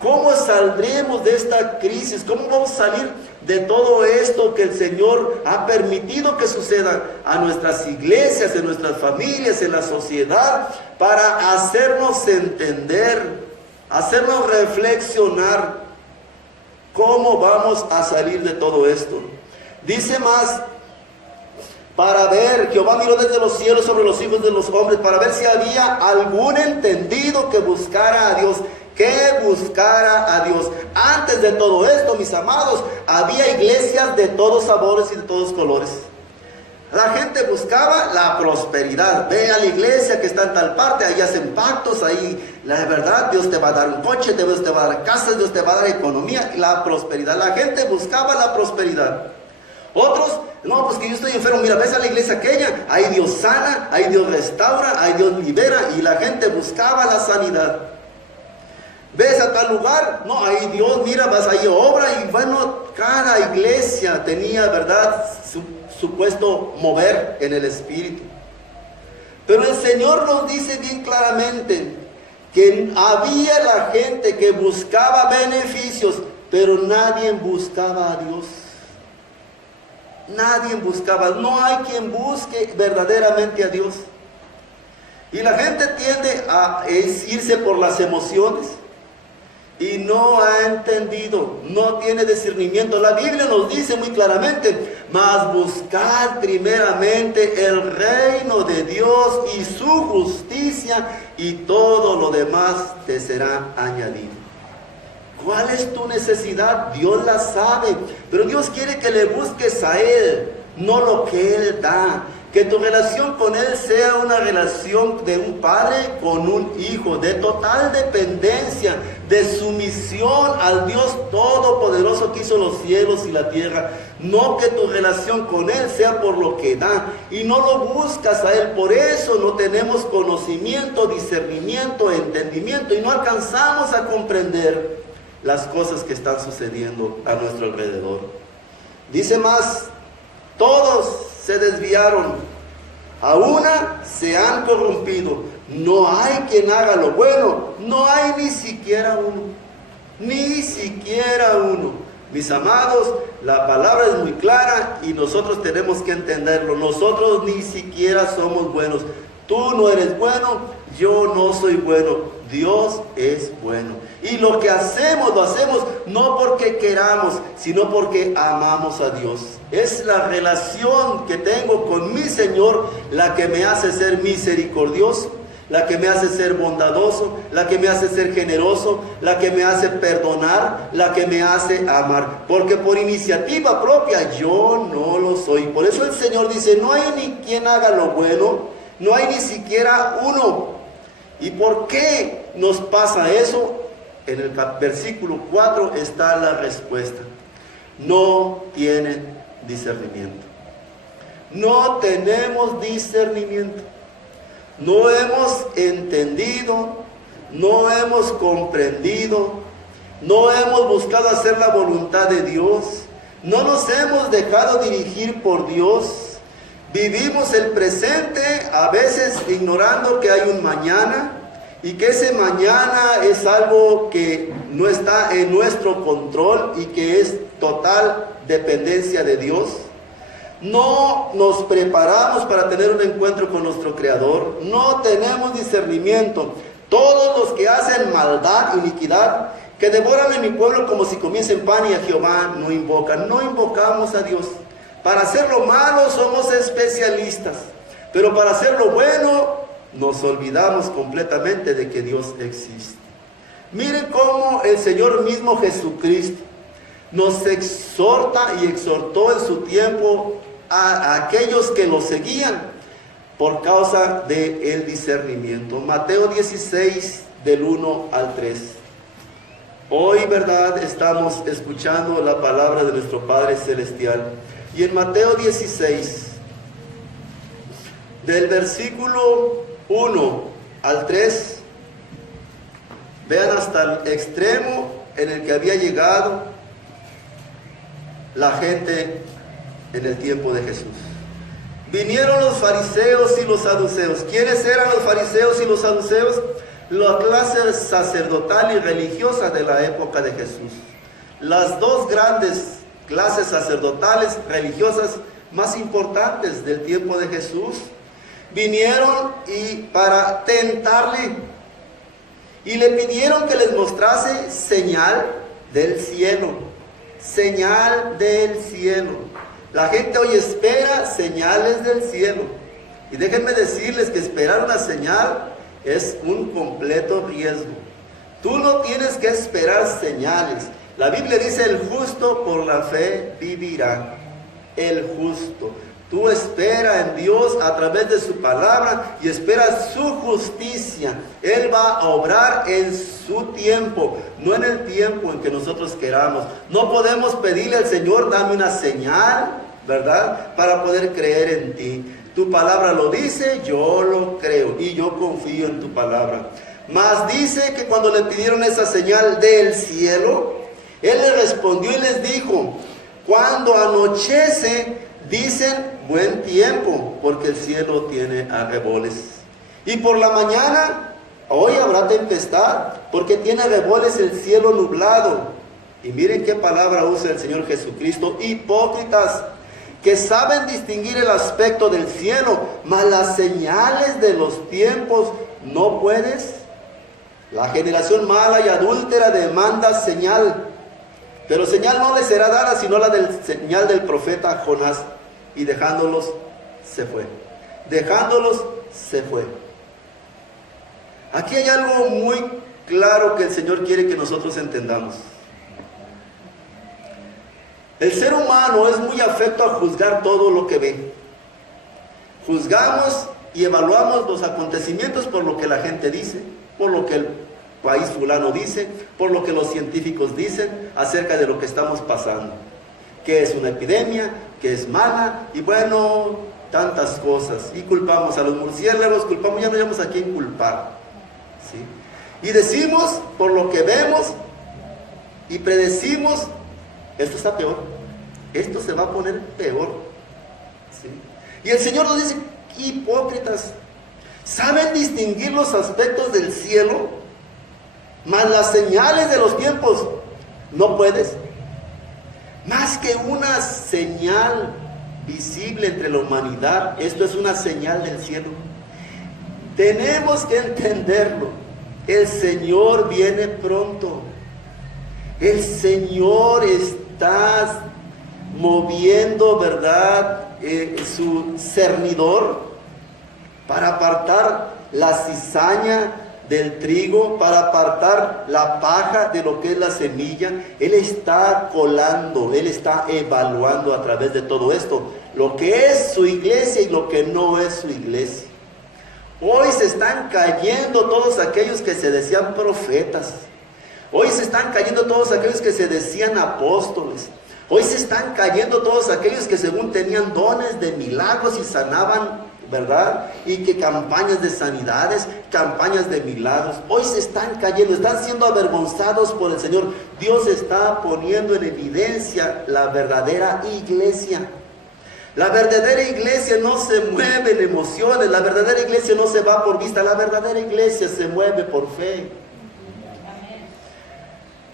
¿Cómo saldremos de esta crisis? ¿Cómo vamos a salir de todo esto que el Señor ha permitido que suceda a nuestras iglesias, en nuestras familias, en la sociedad, para hacernos entender, hacernos reflexionar? ¿Cómo vamos a salir de todo esto? Dice más, para ver, Jehová miró desde los cielos sobre los hijos de los hombres, para ver si había algún entendido que buscara a Dios, que buscara a Dios. Antes de todo esto, mis amados, había iglesias de todos sabores y de todos colores. La gente buscaba la prosperidad. Ve a la iglesia que está en tal parte, ahí hacen pactos, ahí la verdad, Dios te va a dar un coche, Dios te va a dar casas, Dios te va a dar economía, la prosperidad. La gente buscaba la prosperidad. Otros, no, pues que yo estoy enfermo, mira, ves a la iglesia aquella, ahí Dios sana, ahí Dios restaura, ahí Dios libera, y la gente buscaba la sanidad. Ves a tal lugar, no, ahí Dios, mira, vas ahí obra, y bueno, cada iglesia tenía, ¿verdad?, su supuesto mover en el espíritu. Pero el Señor nos dice bien claramente que había la gente que buscaba beneficios, pero nadie buscaba a Dios. Nadie buscaba, no hay quien busque verdaderamente a Dios. Y la gente tiende a irse por las emociones y no ha entendido, no tiene discernimiento. La Biblia nos dice muy claramente: mas buscad primeramente el reino de Dios y su justicia, y todo lo demás te será añadido. ¿Cuál es tu necesidad? Dios la sabe, pero Dios quiere que le busques a Él, no lo que Él da. Que tu relación con Él sea una relación de un padre con un hijo, de total dependencia, de sumisión al Dios Todopoderoso que hizo los cielos y la tierra. No que tu relación con Él sea por lo que da, y no lo buscas a Él. Por eso no tenemos conocimiento, discernimiento, entendimiento, y no alcanzamos a comprender las cosas que están sucediendo a nuestro alrededor. Dice más: todos se desviaron, a una se han corrompido, no hay quien haga lo bueno, no hay ni siquiera uno, ni siquiera uno. Mis amados, la palabra es muy clara y nosotros tenemos que entenderlo. Nosotros ni siquiera somos buenos. Tú no eres bueno, yo no soy bueno, Dios es bueno. Y lo que hacemos, lo hacemos no porque queramos, sino porque amamos a Dios. Es la relación que tengo con mi Señor la que me hace ser misericordioso, la que me hace ser bondadoso, la que me hace ser generoso, la que me hace perdonar, la que me hace amar. Porque por iniciativa propia yo no lo soy. Por eso el Señor dice: no hay ni quien haga lo bueno, no hay ni siquiera uno. ¿Y por qué nos pasa eso? En el versículo 4 está la respuesta: no tienen discernimiento. No tenemos discernimiento. No hemos entendido, no hemos comprendido, no hemos buscado hacer la voluntad de Dios, no nos hemos dejado dirigir por Dios. Vivimos el presente, a veces ignorando que hay un mañana, y que ese mañana es algo que no está en nuestro control y que es total dependencia de Dios. No nos preparamos para tener un encuentro con nuestro Creador. No tenemos discernimiento. Todos los que hacen maldad, iniquidad, que devoran en mi pueblo como si comiesen pan, y a Jehová no invocan. No invocamos a Dios. Para hacer lo malo somos especialistas, pero para hacer lo bueno nos olvidamos completamente de que Dios existe. Miren cómo el Señor mismo Jesucristo nos exhorta y exhortó en su tiempo a aquellos que lo seguían por causa del discernimiento. Mateo 16, del 1 al 3. Hoy, ¿verdad?, estamos escuchando la palabra de nuestro Padre Celestial. Y en Mateo 16, del versículo 1 al 3, vean hasta el extremo en el que había llegado la gente en el tiempo de Jesús. Vinieron los fariseos y los saduceos. ¿Quiénes eran los fariseos y los saduceos? La clase sacerdotal y religiosa de la época de Jesús. Las dos grandes clases sacerdotales, religiosas más importantes del tiempo de Jesús, vinieron para tentarle, y le pidieron que les mostrase señal del cielo. Señal del cielo. La gente hoy espera señales del cielo, y déjenme decirles que esperar una señal es un completo riesgo. Tú no tienes que esperar señales. La Biblia dice: el justo por la fe vivirá. El justo. Tú espera en Dios a través de su palabra y espera su justicia. Él va a obrar en su tiempo, no en el tiempo en que nosotros queramos. No podemos pedirle al Señor: dame una señal, ¿verdad? Para poder creer en ti. Tu palabra lo dice, yo lo creo y yo confío en tu palabra. Mas dice que cuando le pidieron esa señal del cielo, él les respondió y les dijo: cuando anochece, dicen buen tiempo, porque el cielo tiene arreboles. Y por la mañana, hoy habrá tempestad, porque tiene arreboles el cielo nublado. Y miren qué palabra usa el Señor Jesucristo: hipócritas, que saben distinguir el aspecto del cielo, mas las señales de los tiempos no puedes. La generación mala y adúltera demanda señal, pero señal no le será dada sino la señal del profeta Jonás. Y dejándolos, se fue. Dejándolos, se fue. Aquí hay algo muy claro que el Señor quiere que nosotros entendamos. El ser humano es muy afecto a juzgar todo lo que ve. Juzgamos y evaluamos los acontecimientos por lo que la gente dice, por lo que el país fulano dice, por lo que los científicos dicen acerca de lo que estamos pasando. Que es una epidemia, que es mala, y bueno, tantas cosas. Y culpamos a los murciélagos, ya no hayamos a quién culpar, ¿sí? Y decimos por lo que vemos y predecimos: esto está peor, esto se va a poner peor, ¿sí? Y el Señor nos dice: hipócritas, ¿saben distinguir los aspectos del cielo, mas las señales de los tiempos no puedes? Más que una señal visible entre la humanidad, esto es una señal del cielo. Tenemos que entenderlo. El Señor viene pronto. El Señor está moviendo, ¿verdad?, su cernidor para apartar la cizaña del trigo, para apartar la paja de lo que es la semilla. Él está colando, Él está evaluando a través de todo esto lo que es su iglesia y lo que no es su iglesia. Hoy se están cayendo todos aquellos que se decían profetas. Hoy se están cayendo todos aquellos que se decían apóstoles. Hoy se están cayendo todos aquellos que según tenían dones de milagros y sanaban, ¿verdad? Y que campañas de sanidades, campañas de milagros. Hoy se están cayendo, están siendo avergonzados por el Señor. Dios está poniendo en evidencia la verdadera iglesia. La verdadera iglesia no se mueve en emociones, la verdadera iglesia no se va por vista, la verdadera iglesia se mueve por fe.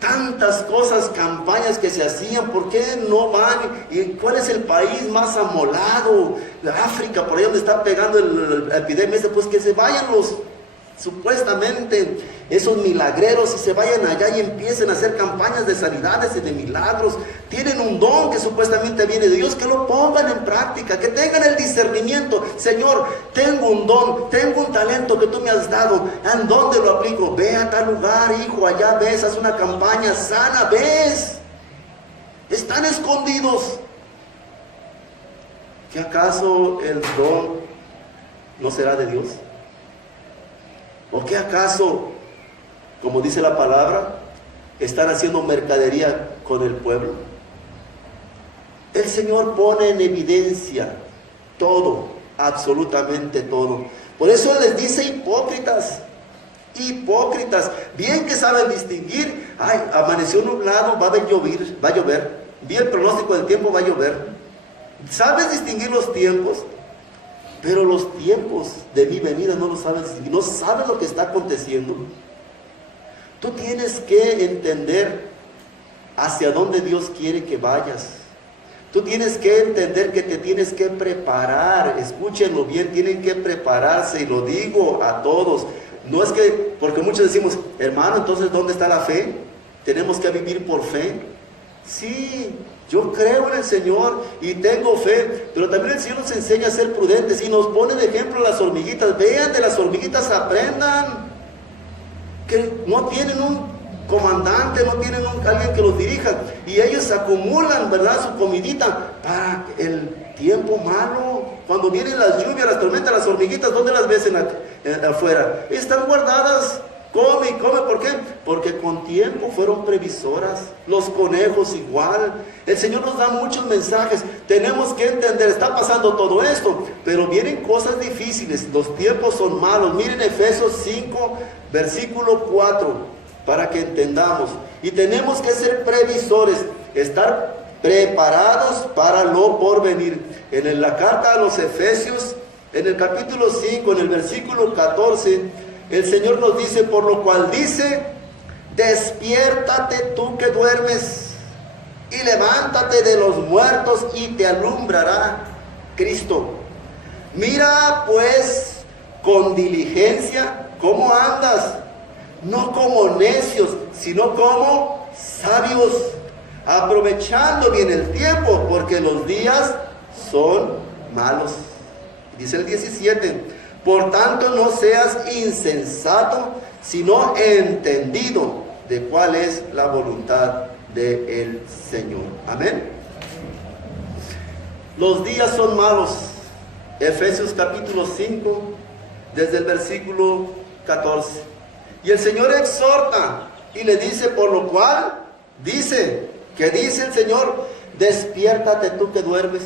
Tantas cosas, campañas que se hacían, ¿por qué no van? ¿Y cuál es el país más amolado? África, por ahí donde está pegando la epidemia, pues que se vayan los, supuestamente, esos milagreros y se vayan allá y empiecen a hacer campañas de sanidades y de milagros. Tienen un don que supuestamente viene de Dios, que lo pongan en práctica, que tengan el discernimiento. Señor, tengo un don, tengo un talento que tú me has dado, ¿en dónde lo aplico? Ve a tal lugar, hijo, allá ves, haz una campaña sana, ves. Están escondidos. ¿Que acaso el don no será de Dios? ¿O qué acaso, como dice la palabra, están haciendo mercadería con el pueblo? El Señor pone en evidencia todo, absolutamente todo. Por eso les dice hipócritas, hipócritas, bien que saben distinguir. Ay, amaneció nublado, va a llover. Vi el pronóstico del tiempo, va a llover. Sabes distinguir los tiempos, pero los tiempos de mi venida no lo sabes distinguir, no sabes lo que está aconteciendo. Tú tienes que entender hacia dónde Dios quiere que vayas. Tú tienes que entender que te tienes que preparar. Escúchenlo bien, tienen que prepararse, y lo digo a todos. No es que, porque muchos decimos, hermano, entonces ¿dónde está la fe? ¿Tenemos que vivir por fe? Sí, yo creo en el Señor y tengo fe, pero también el Señor nos enseña a ser prudentes y nos pone de ejemplo las hormiguitas. Vean, de las hormiguitas aprendan, que no tienen un comandante, no tienen alguien que los dirija, y ellos acumulan, ¿verdad?, su comidita para el tiempo malo. Cuando vienen las lluvias, las tormentas, las hormiguitas, ¿dónde las ves afuera? Están guardadas come y come. ¿Por qué? Porque con tiempo fueron previsoras. Los conejos igual. El Señor nos da muchos mensajes. Tenemos que entender, está pasando todo esto, pero vienen cosas difíciles. Los tiempos son malos. Miren Efesios 5, versículo 4, para que entendamos. Y tenemos que ser previsores, estar preparados para lo porvenir. En la carta a los Efesios, en el capítulo 5, en el versículo 14, el Señor nos dice, por lo cual dice, despiértate tú que duermes, y levántate de los muertos, y te alumbrará Cristo. Mira pues con diligencia cómo andas, no como necios, sino como sabios, aprovechando bien el tiempo, porque los días son malos. Dice el 17, por tanto no seas insensato, sino entendido de cuál es la voluntad del Señor. Amén. Los días son malos. Efesios capítulo 5, desde el versículo 14. Y el Señor exhorta y le dice, por lo cual, dice el Señor, despiértate tú que duermes.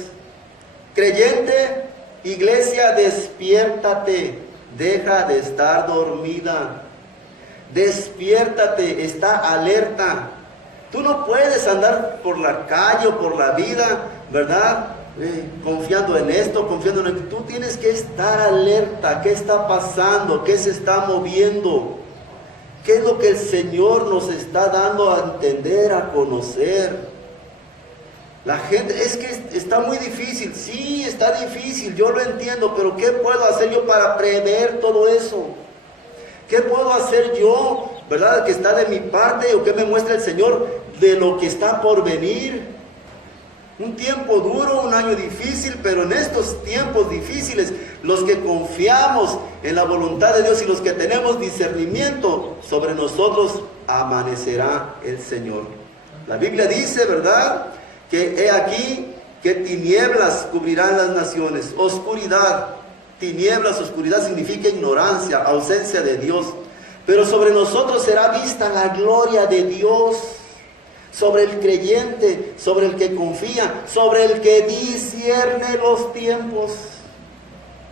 Creyente, iglesia, despiértate, deja de estar dormida. Despiértate, está alerta. Tú no puedes andar por la calle o por la vida, ¿verdad? Confiando en esto, confiando en esto. Tú tienes que estar alerta. ¿Qué está pasando? ¿Qué se está moviendo? ¿Qué es lo que el Señor nos está dando a entender, a conocer? La gente, es que está muy difícil. Sí, está difícil, yo lo entiendo, pero ¿qué puedo hacer yo para prever todo eso? ¿Qué puedo hacer yo, verdad, que está de mi parte, o qué me muestra el Señor de lo que está por venir? Un tiempo duro, un año difícil, pero en estos tiempos difíciles, los que confiamos en la voluntad de Dios y los que tenemos discernimiento, sobre nosotros amanecerá el Señor. La Biblia dice, ¿verdad?, que he aquí que tinieblas cubrirán las naciones, oscuridad. Tinieblas, oscuridad significa ignorancia, ausencia de Dios. Pero sobre nosotros será vista la gloria de Dios. Sobre el creyente, sobre el que confía, sobre el que discierne los tiempos.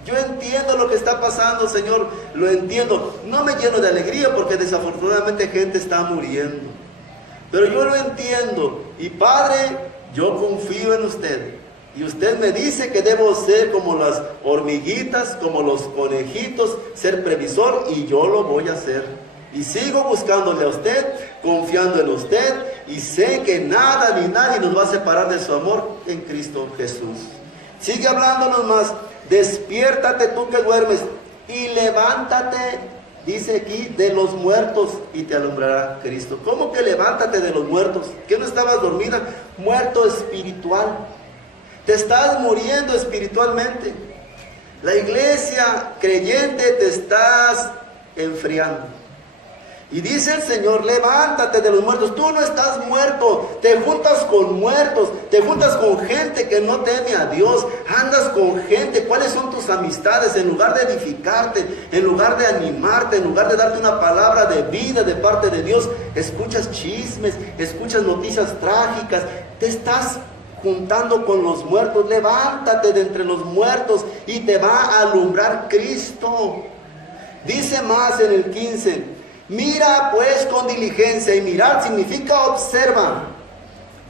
Yo entiendo lo que está pasando, Señor, lo entiendo. No me lleno de alegría porque desafortunadamente gente está muriendo. Pero yo lo entiendo. Y Padre, yo confío en usted. Y usted me dice que debo ser como las hormiguitas, como los conejitos, ser previsor, y yo lo voy a hacer. Y sigo buscándole a usted, confiando en usted, y sé que nada ni nadie nos va a separar de su amor en Cristo Jesús. Sigue hablándonos más. Despiértate tú que duermes y levántate, dice aquí, de los muertos, y te alumbrará Cristo. ¿Cómo que levántate de los muertos? ¿Que no estabas dormida? Muerto espiritual. Te estás muriendo espiritualmente. La iglesia creyente te estás enfriando. Y dice el Señor, levántate de los muertos. Tú no estás muerto, te juntas con muertos, te juntas con gente que no teme a Dios, andas con gente. ¿Cuáles son tus amistades? En lugar de edificarte, en lugar de animarte, en lugar de darte una palabra de vida de parte de Dios, escuchas chismes, escuchas noticias trágicas, te estás juntando con los muertos. Levántate de entre los muertos y te va a alumbrar Cristo. Dice más en el 15, mira pues con diligencia, y mirar significa observa.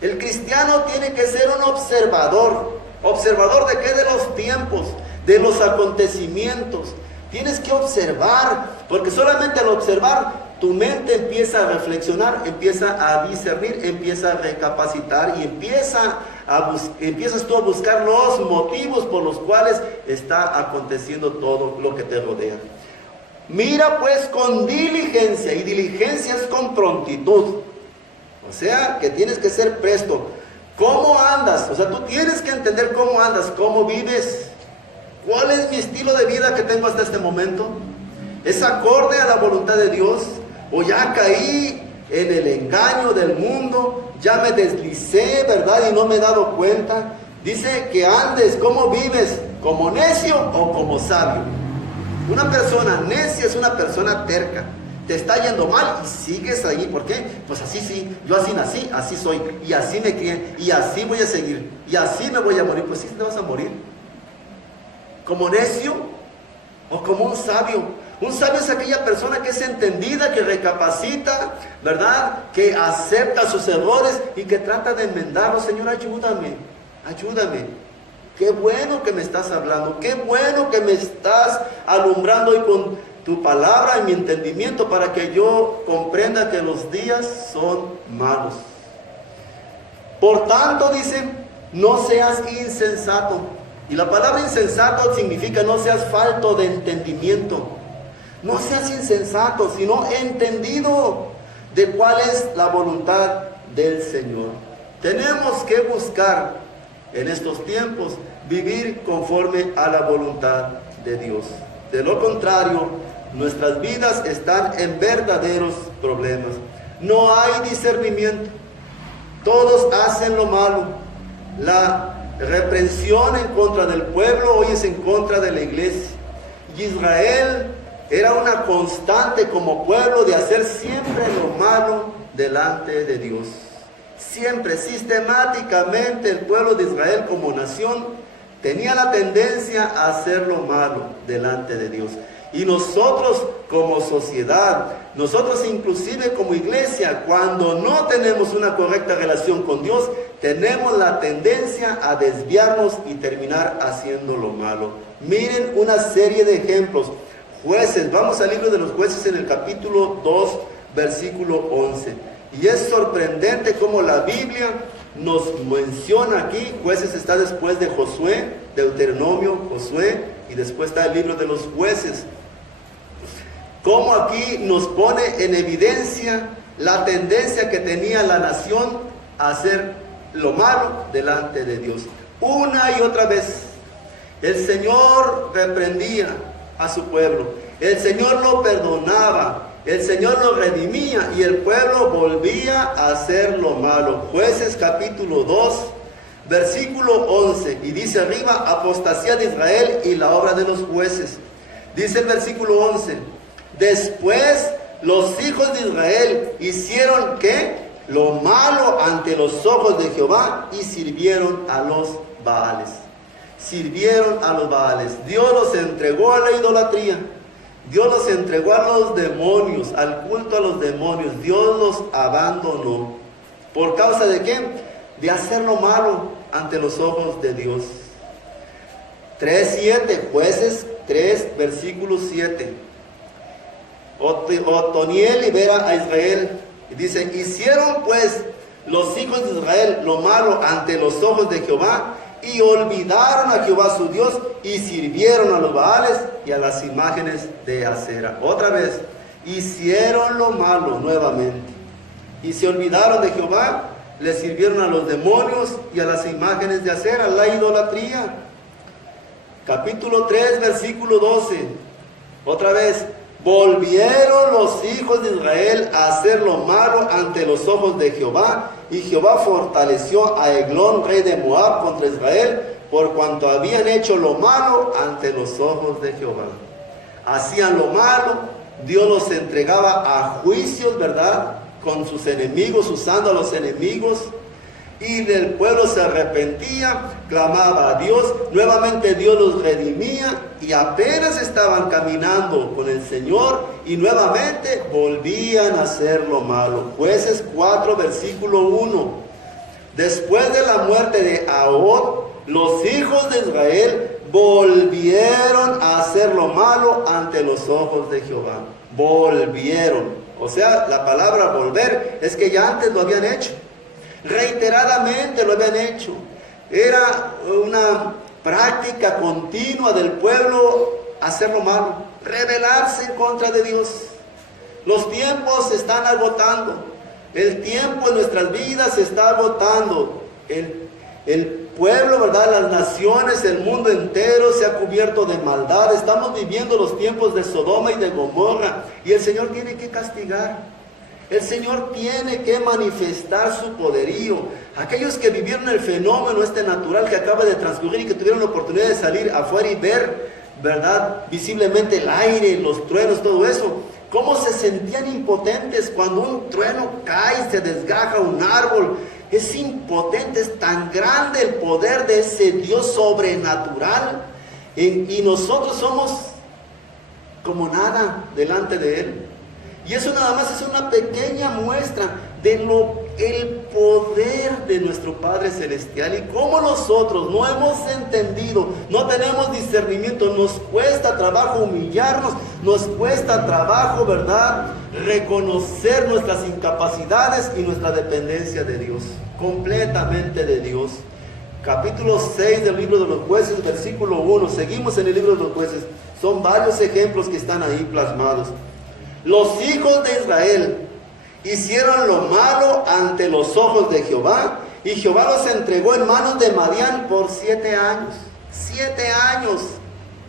El cristiano tiene que ser un observador. ¿Observador de qué? De los tiempos, de los acontecimientos. Tienes que observar, porque solamente al observar tu mente empieza a reflexionar, empieza a discernir, empieza a recapacitar y empiezas tú a buscar los motivos por los cuales está aconteciendo todo lo que te rodea. Mira pues con diligencia, y diligencia es con prontitud. O sea, que tienes que ser presto. ¿Cómo andas? O sea, tú tienes que entender cómo andas, cómo vives. ¿Cuál es mi estilo de vida que tengo hasta este momento? ¿Es acorde a la voluntad de Dios? ¿O ya caí en el engaño del mundo? ¿Ya me deslicé, verdad, y no me he dado cuenta? Dice que andes, ¿cómo vives? ¿Como necio o como sabio? Una persona necia es una persona terca. te está yendo mal y sigues ahí. ¿Por qué? Pues así sí, yo así nací, así soy, y así me crié, y así voy a seguir, y así me voy a morir. Pues sí te vas a morir. ¿Como necio o como un sabio? Un sabio es aquella persona que es entendida, que recapacita, ¿verdad? Que acepta sus errores y que trata de enmendarlos. Señor, ayúdame, ayúdame. Qué bueno que me estás hablando, qué bueno que me estás alumbrando hoy con tu palabra y mi entendimiento para que yo comprenda que los días son malos. Por tanto, dice, no seas insensato. Y la palabra insensato significa no seas falto de entendimiento. No seas insensato, sino entendido de cuál es la voluntad del Señor. Tenemos que buscar en estos tiempos vivir conforme a la voluntad de Dios. De lo contrario, nuestras vidas están en verdaderos problemas. No hay discernimiento. Todos hacen lo malo. La reprensión en contra del pueblo hoy es en contra de la iglesia. Israel era una constante como pueblo de hacer siempre lo malo delante de Dios. Siempre, sistemáticamente, el pueblo de Israel como nación tenía la tendencia a hacer lo malo delante de Dios. Y nosotros como sociedad, nosotros inclusive como iglesia, cuando no tenemos una correcta relación con Dios, tenemos la tendencia a desviarnos y terminar haciendo lo malo. Miren una serie de ejemplos. Jueces, vamos al libro de los Jueces en el capítulo 2, versículo 11. Y es sorprendente cómo la Biblia nos menciona aquí. Jueces está después de Josué, Deuteronomio, Josué, y después está el libro de los Jueces. Cómo aquí nos pone en evidencia la tendencia que tenía la nación a hacer lo malo delante de Dios. Una y otra vez, el Señor reprendía a su pueblo, el Señor lo perdonaba, el Señor lo redimía y el pueblo volvía a hacer lo malo. Jueces capítulo 2, versículo 11, y dice arriba, apostasía de Israel y la obra de los jueces. Dice el versículo 11, después los hijos de Israel hicieron ¿qué? Lo malo ante los ojos de Jehová y sirvieron a los Baales. Sirvieron a los Baales. Dios los entregó a la idolatría. Dios los entregó a los demonios, al culto a los demonios. Dios los abandonó. ¿Por causa de qué? De hacer lo malo ante los ojos de Dios. 3:7, Jueces 3, versículo 7. Otoniel libera a Israel. Y dice, hicieron pues los hijos de Israel lo malo ante los ojos de Jehová y olvidaron a Jehová su Dios y sirvieron a los Baales y a las imágenes de Acera. Otra vez, hicieron lo malo nuevamente y se olvidaron de Jehová, le sirvieron a los demonios y a las imágenes de Acera, la idolatría. Capítulo 3, versículo 12. Otra vez, volvieron los hijos de Israel a hacer lo malo ante los ojos de Jehová, y Jehová fortaleció a Eglón, rey de Moab, contra Israel, por cuanto habían hecho lo malo ante los ojos de Jehová. Hacían lo malo, Dios los entregaba a juicios, ¿verdad?, con sus enemigos, usando a los enemigos, y el pueblo se arrepentía, clamaba a Dios, nuevamente Dios los redimía y apenas estaban caminando con el Señor y nuevamente volvían a hacer lo malo. Jueces 4, versículo 1. Después de la muerte de Ahod, los hijos de Israel volvieron a hacer lo malo ante los ojos de Jehová. Volvieron. O sea, la palabra volver es que ya antes lo habían hecho. Reiteradamente lo habían hecho. Era una práctica continua del pueblo hacer lo malo, rebelarse en contra de Dios. Los tiempos se están agotando. El tiempo en nuestras vidas se está agotando. El pueblo, ¿verdad?, las naciones, el mundo entero se ha cubierto de maldad. Estamos viviendo los tiempos de Sodoma y de Gomorra y el Señor tiene que castigar. El Señor tiene que manifestar su poderío. Aquellos que vivieron el fenómeno natural que acaba de transcurrir y que tuvieron la oportunidad de salir afuera y ver, ¿verdad?, visiblemente el aire, los truenos, todo eso, cómo se sentían impotentes cuando un trueno cae y se desgaja un árbol. Es impotente, es tan grande el poder de ese Dios sobrenatural. Y nosotros somos como nada delante de Él. Y eso nada más es una pequeña muestra de el poder de nuestro Padre Celestial. Y cómo nosotros no hemos entendido, no tenemos discernimiento, nos cuesta trabajo humillarnos, nos cuesta trabajo, ¿verdad?, reconocer nuestras incapacidades y nuestra dependencia de Dios, completamente de Dios. Capítulo 6 del libro de los Jueces, versículo 1. Seguimos en el libro de los Jueces. Son varios ejemplos que están ahí plasmados. Los hijos de Israel hicieron lo malo ante los ojos de Jehová, y Jehová los entregó en manos de Madián por 7 años. 7 años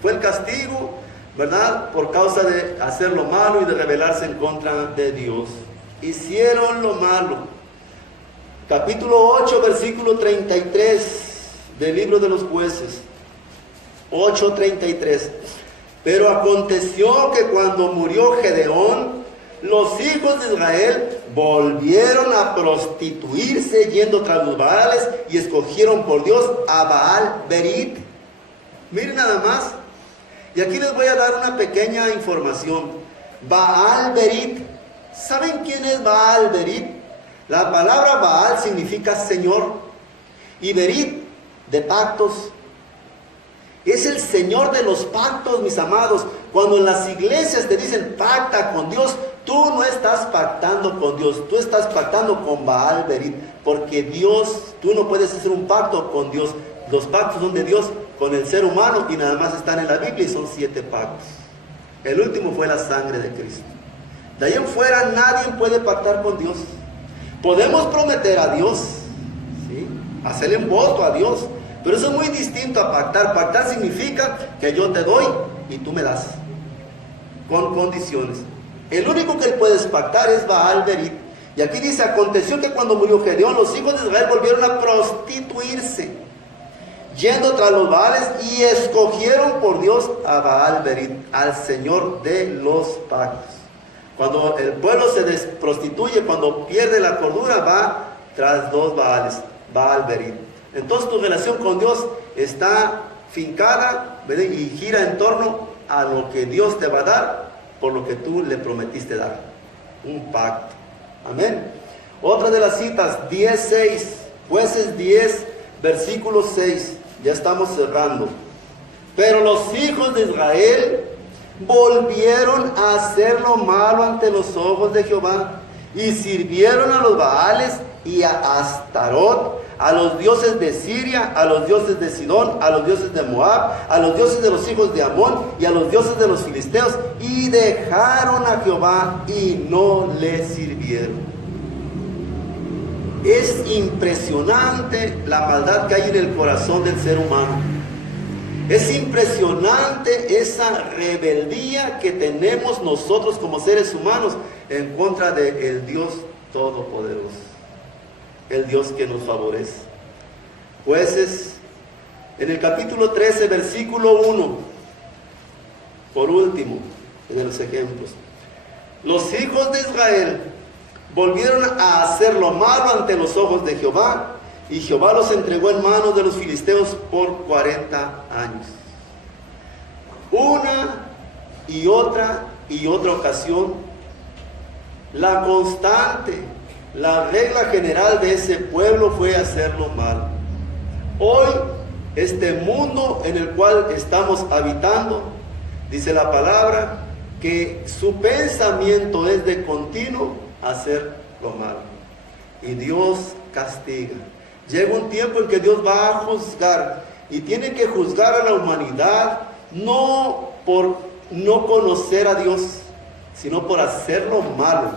fue el castigo, ¿verdad?, por causa de hacer lo malo y de rebelarse en contra de Dios. Hicieron lo malo. Capítulo 8, versículo 33 del libro de los Jueces. 8:33. Pero aconteció que cuando murió Gedeón, los hijos de Israel volvieron a prostituirse yendo tras los Baales, y escogieron por Dios a Baal Berit. Miren nada más. Y aquí les voy a dar una pequeña información. Baal Berit. ¿Saben quién es Baal Berit? La palabra Baal significa Señor, y Berit, de pactos. Es el Señor de los pactos, mis amados. Cuando en las iglesias te dicen pacta con Dios, tú no estás pactando con Dios, tú estás pactando con Baal Berit, porque Dios, tú no puedes hacer un pacto con Dios. Los pactos son de Dios con el ser humano, y nada más están en la Biblia, y son 7 pactos. El último fue la sangre de Cristo. De ahí en fuera nadie puede pactar con Dios. Podemos prometer a Dios, ¿sí?, hacerle un voto a Dios, pero eso es muy distinto a pactar. Pactar significa que yo te doy y tú me das, con condiciones. El único que puedes pactar es Baal Berit. Y aquí dice: aconteció que cuando murió Gedeón, los hijos de Israel volvieron a prostituirse, yendo tras los Baales, y escogieron por Dios a Baal Berit, al Señor de los pactos. Cuando el pueblo se prostituye, cuando pierde la cordura, va tras 2 Baales, Baal Berit. Entonces tu relación con Dios está fincada, ¿verdad?, y gira en torno a lo que Dios te va a dar por lo que tú le prometiste dar. Un pacto. Amén. Otra de las citas, 10:6, Jueces 10, versículo 6. Ya estamos cerrando. Pero los hijos de Israel volvieron a hacer lo malo ante los ojos de Jehová, y sirvieron a los Baales y a Astarot, a los dioses de Siria, a los dioses de Sidón, a los dioses de Moab, a los dioses de los hijos de Amón y a los dioses de los filisteos, y dejaron a Jehová y no le sirvieron. Es impresionante la maldad que hay en el corazón del ser humano. Es impresionante esa rebeldía que tenemos nosotros como seres humanos en contra del Dios Todopoderoso, el Dios que nos favorece. Jueces, en el capítulo 13, versículo 1, por último, de los ejemplos. Los hijos de Israel volvieron a hacer lo malo ante los ojos de Jehová, y Jehová los entregó en manos de los filisteos por 40 años. Una y otra ocasión, la constante, la regla general de ese pueblo fue hacer lo malo. Hoy, este mundo en el cual estamos habitando, dice la palabra, que su pensamiento es de continuo hacer lo malo. Y Dios castiga. Llega un tiempo en que Dios va a juzgar, y tiene que juzgar a la humanidad, no por no conocer a Dios, sino por hacer lo malo.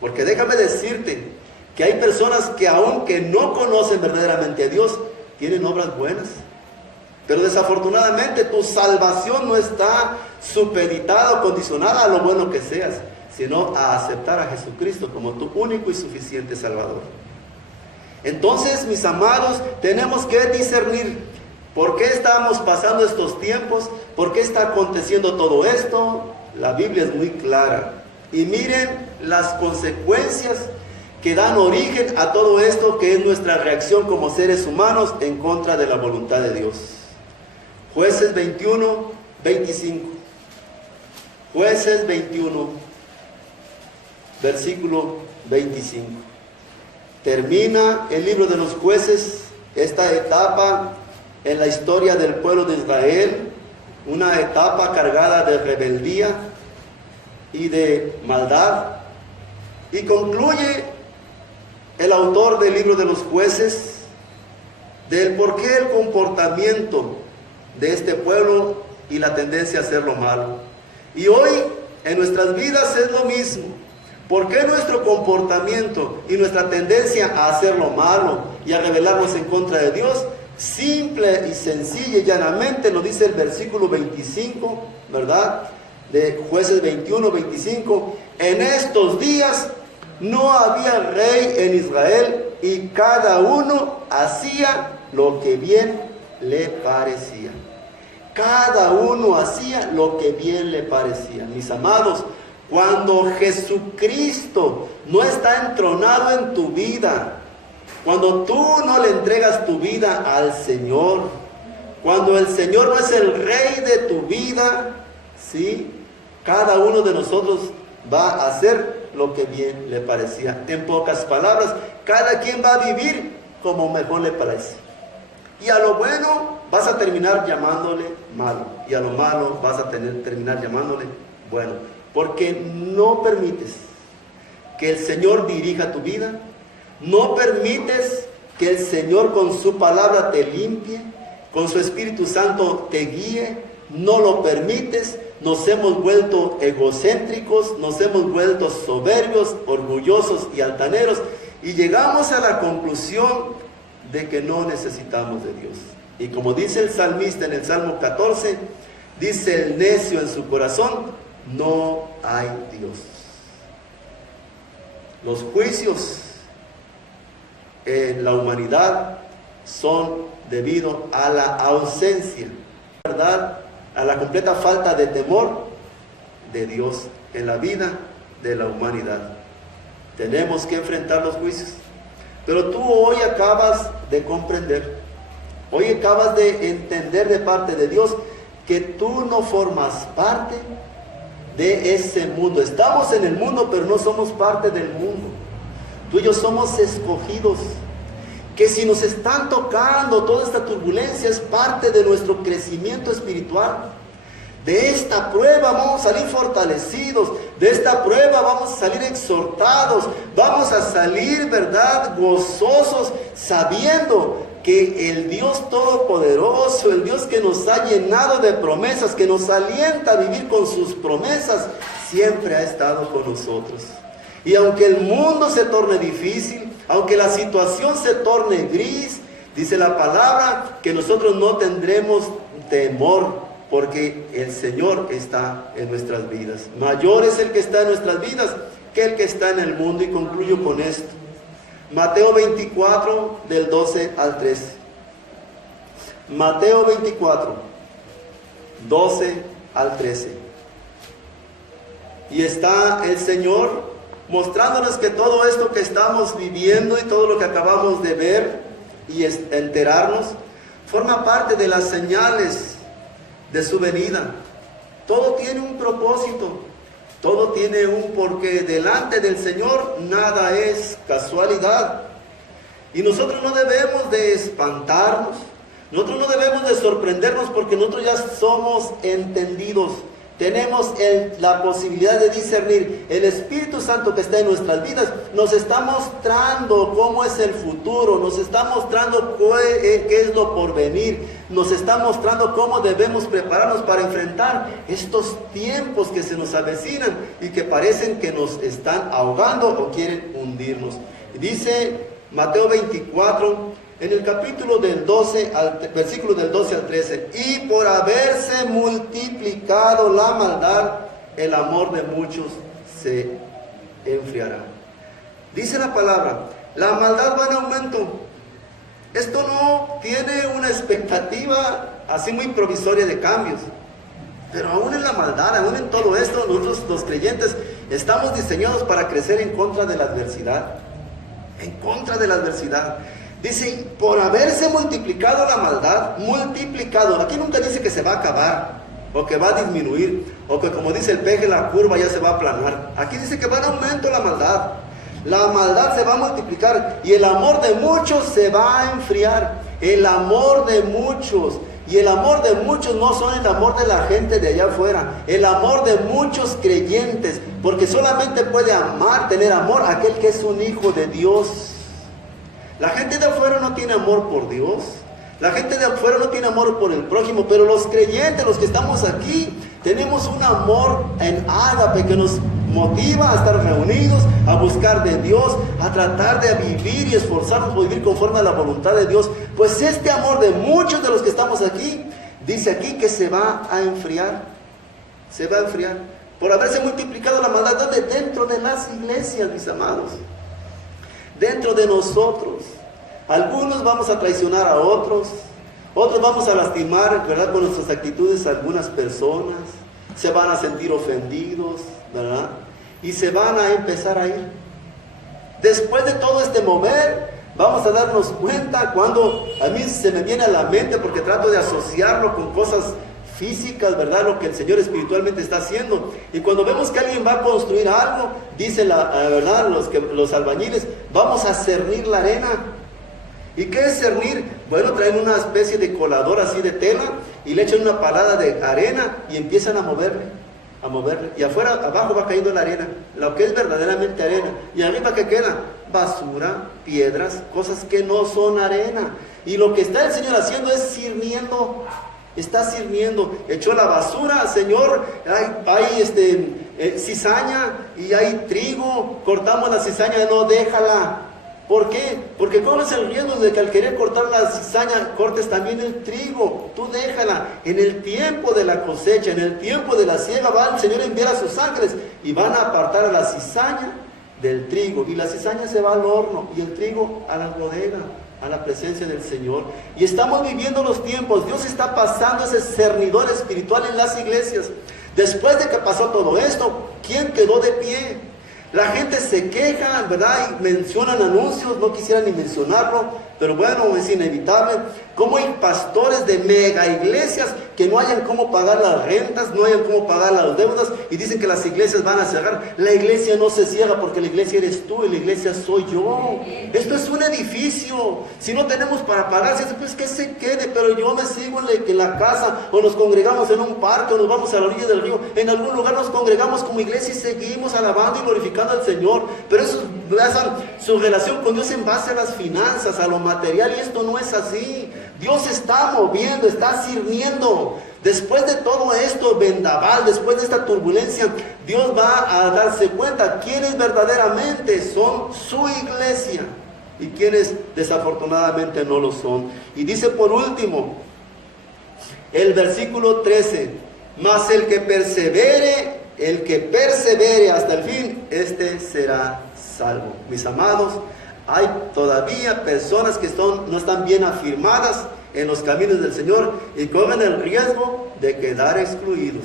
Porque déjame decirte que hay personas que, aunque no conocen verdaderamente a Dios, tienen obras buenas. Pero desafortunadamente tu salvación no está supeditada o condicionada a lo bueno que seas, sino a aceptar a Jesucristo como tu único y suficiente Salvador. Entonces, mis amados, tenemos que discernir ¿Por qué estamos pasando estos tiempos? ¿Por qué está aconteciendo todo esto? La Biblia es muy clara. Y miren las consecuencias que dan origen a todo esto, que es nuestra reacción como seres humanos en contra de la voluntad de Dios. Jueces 21, 25. Jueces 21, versículo 25. Termina el libro de los jueces, esta etapa en la historia del pueblo de Israel, una etapa cargada de rebeldía y de maldad, y concluye el autor del libro de los jueces del por qué el comportamiento de este pueblo y la tendencia a hacer lo malo. Y hoy en nuestras vidas es lo mismo. ¿Por qué nuestro comportamiento y nuestra tendencia a hacer lo malo y a rebelarnos en contra de Dios? Simple y sencilla y llanamente nos dice el versículo 25, ¿verdad? De Jueces 21, 25. En estos días no había rey en Israel y cada uno hacía lo que bien le parecía. Cada uno hacía lo que bien le parecía. Mis amados, cuando Jesucristo no está entronado en tu vida, cuando tú no le entregas tu vida al Señor, cuando el Señor no es el rey de tu vida, ¿sí? Cada uno de nosotros va a hacer lo que bien le parecía. En pocas palabras, cada quien va a vivir como mejor le parece. Y a lo bueno vas a terminar llamándole malo, y a lo malo vas a terminar llamándole bueno, porque no permites que el Señor dirija tu vida, no permites que el Señor con su palabra te limpie, con su Espíritu Santo te guíe, no lo permites. Nos hemos vuelto egocéntricos, nos hemos vuelto soberbios, orgullosos y altaneros, y llegamos a la conclusión de que no necesitamos de Dios. Y como dice el salmista en el Salmo 14, dice el necio en su corazón, no hay Dios. Los juicios en la humanidad son debido a la ausencia, ¿verdad?, a la completa falta de temor de Dios en la vida de la humanidad. Tenemos que enfrentar los juicios. Pero tú hoy acabas de comprender, hoy acabas de entender de parte de Dios que tú no formas parte de ese mundo. Estamos en el mundo, pero no somos parte del mundo. Tú y yo somos escogidos, que si nos están tocando toda esta turbulencia es parte de nuestro crecimiento espiritual. De esta prueba vamos a salir fortalecidos, de esta prueba vamos a salir exhortados, vamos a salir, ¿verdad?, gozosos, sabiendo que el Dios Todopoderoso, el Dios que nos ha llenado de promesas, que nos alienta a vivir con sus promesas, siempre ha estado con nosotros. Y aunque el mundo se torne difícil, aunque la situación se torne gris, dice la palabra que nosotros no tendremos temor, porque el Señor está en nuestras vidas. Mayor es el que está en nuestras vidas que el que está en el mundo. Y concluyo con esto. Mateo 24, del 12 al 13. Mateo 24, 12 al 13. Y está el Señor mostrándonos que todo esto que estamos viviendo y todo lo que acabamos de ver y enterarnos forma parte de las señales de su venida. Todo tiene un propósito, todo tiene un porqué. Delante del Señor nada es casualidad. Y nosotros no debemos de espantarnos, nosotros no debemos de sorprendernos, porque nosotros ya somos entendidos. Tenemos la posibilidad de discernir. El Espíritu Santo que está en nuestras vidas nos está mostrando cómo es el futuro, nos está mostrando qué es lo por venir, nos está mostrando cómo debemos prepararnos para enfrentar estos tiempos que se nos avecinan y que parecen que nos están ahogando o quieren hundirnos. Dice Mateo 24, en el capítulo del 12, versículo del 12 al 13, y por haberse multiplicado la maldad, el amor de muchos se enfriará. Dice la palabra, la maldad va en aumento. Esto no tiene una expectativa así muy provisoria de cambios. Pero aún en la maldad, aún en todo esto, nosotros los creyentes estamos diseñados para crecer en contra de la adversidad. En contra de la adversidad. Dice, por haberse multiplicado la maldad, multiplicado. Aquí nunca dice que se va a acabar, o que va a disminuir, o que como dice el peje, la curva ya se va a aplanar. Aquí dice que va en aumento la maldad. La maldad se va a multiplicar y el amor de muchos se va a enfriar. El amor de muchos. Y el amor de muchos no son el amor de la gente de allá afuera. El amor de muchos creyentes. Porque solamente puede amar, tener amor, aquel que es un hijo de Dios. La gente de afuera no tiene amor por Dios. La gente de afuera no tiene amor por el prójimo. Pero los creyentes, los que estamos aquí, tenemos un amor en ágape que nos motiva a estar reunidos, a buscar de Dios, a tratar de vivir y esforzarnos por vivir conforme a la voluntad de Dios. Pues este amor de muchos de los que estamos aquí, dice aquí que se va a enfriar. Se va a enfriar. Por haberse multiplicado la maldad. ¿Dónde? Dentro de las iglesias, mis amados. Dentro de nosotros. Algunos vamos a traicionar a otros. Otros vamos a lastimar, ¿verdad?, con nuestras actitudes a algunas personas. Se van a sentir ofendidos, ¿verdad? Y se van a empezar a ir. Después de todo este mover, vamos a darnos cuenta cuando a mí se me viene a la mente, porque trato de asociarlo con cosas físicas, ¿verdad?, lo que el Señor espiritualmente está haciendo. Y cuando vemos que alguien va a construir algo, dice ¿verdad?, los albañiles, vamos a cernir la arena. ¿Y qué es cernir? Bueno, traen una especie de colador así de tela y le echan una palada de arena y empiezan a moverle. Y afuera, abajo va cayendo la arena, lo que es verdaderamente arena. Y arriba, ¿qué queda? Basura, piedras, cosas que no son arena. Y lo que está el Señor haciendo es cirniendo. Está cirniendo. Echó la basura, Señor, hay cizaña y hay trigo. Cortamos la cizaña, no, déjala. ¿Por qué? Porque corres el riesgo de que al querer cortar la cizaña, cortes también el trigo. Tú déjala. En el tiempo de la cosecha, en el tiempo de la siega, va el Señor a enviar a sus ángeles y van a apartar a la cizaña del trigo. Y la cizaña se va al horno y el trigo a la bodega, a la presencia del Señor. Y estamos viviendo los tiempos. Dios está pasando ese cernidor espiritual en las iglesias. Después de que pasó todo esto, ¿quién quedó de pie? La gente se queja, ¿verdad? Y mencionan anuncios, no quisiera ni mencionarlo, pero bueno, es inevitable. Como hay pastores de mega iglesias que no hayan cómo pagar las rentas, no hayan cómo pagar las deudas y dicen que las iglesias van a cerrar. La iglesia no se cierra porque la iglesia eres tú y la iglesia soy yo. Esto es un edificio. Si no tenemos para pagar, pues que se quede, pero yo me sigo en la casa o nos congregamos en un parque o nos vamos a la orilla del río. En algún lugar nos congregamos como iglesia y seguimos alabando y glorificando al Señor. Pero eso basan su relación con Dios en base a las finanzas, a lo material, y esto no es así. Dios está moviendo, está sirviendo. Después de todo esto vendaval, después de esta turbulencia, Dios va a darse cuenta quiénes verdaderamente son su iglesia y quienes desafortunadamente no lo son. Y dice por último, el versículo 13, mas el que persevere hasta el fin, este será salvo. Mis amados, hay todavía personas que no están bien afirmadas en los caminos del Señor y corren el riesgo de quedar excluidos.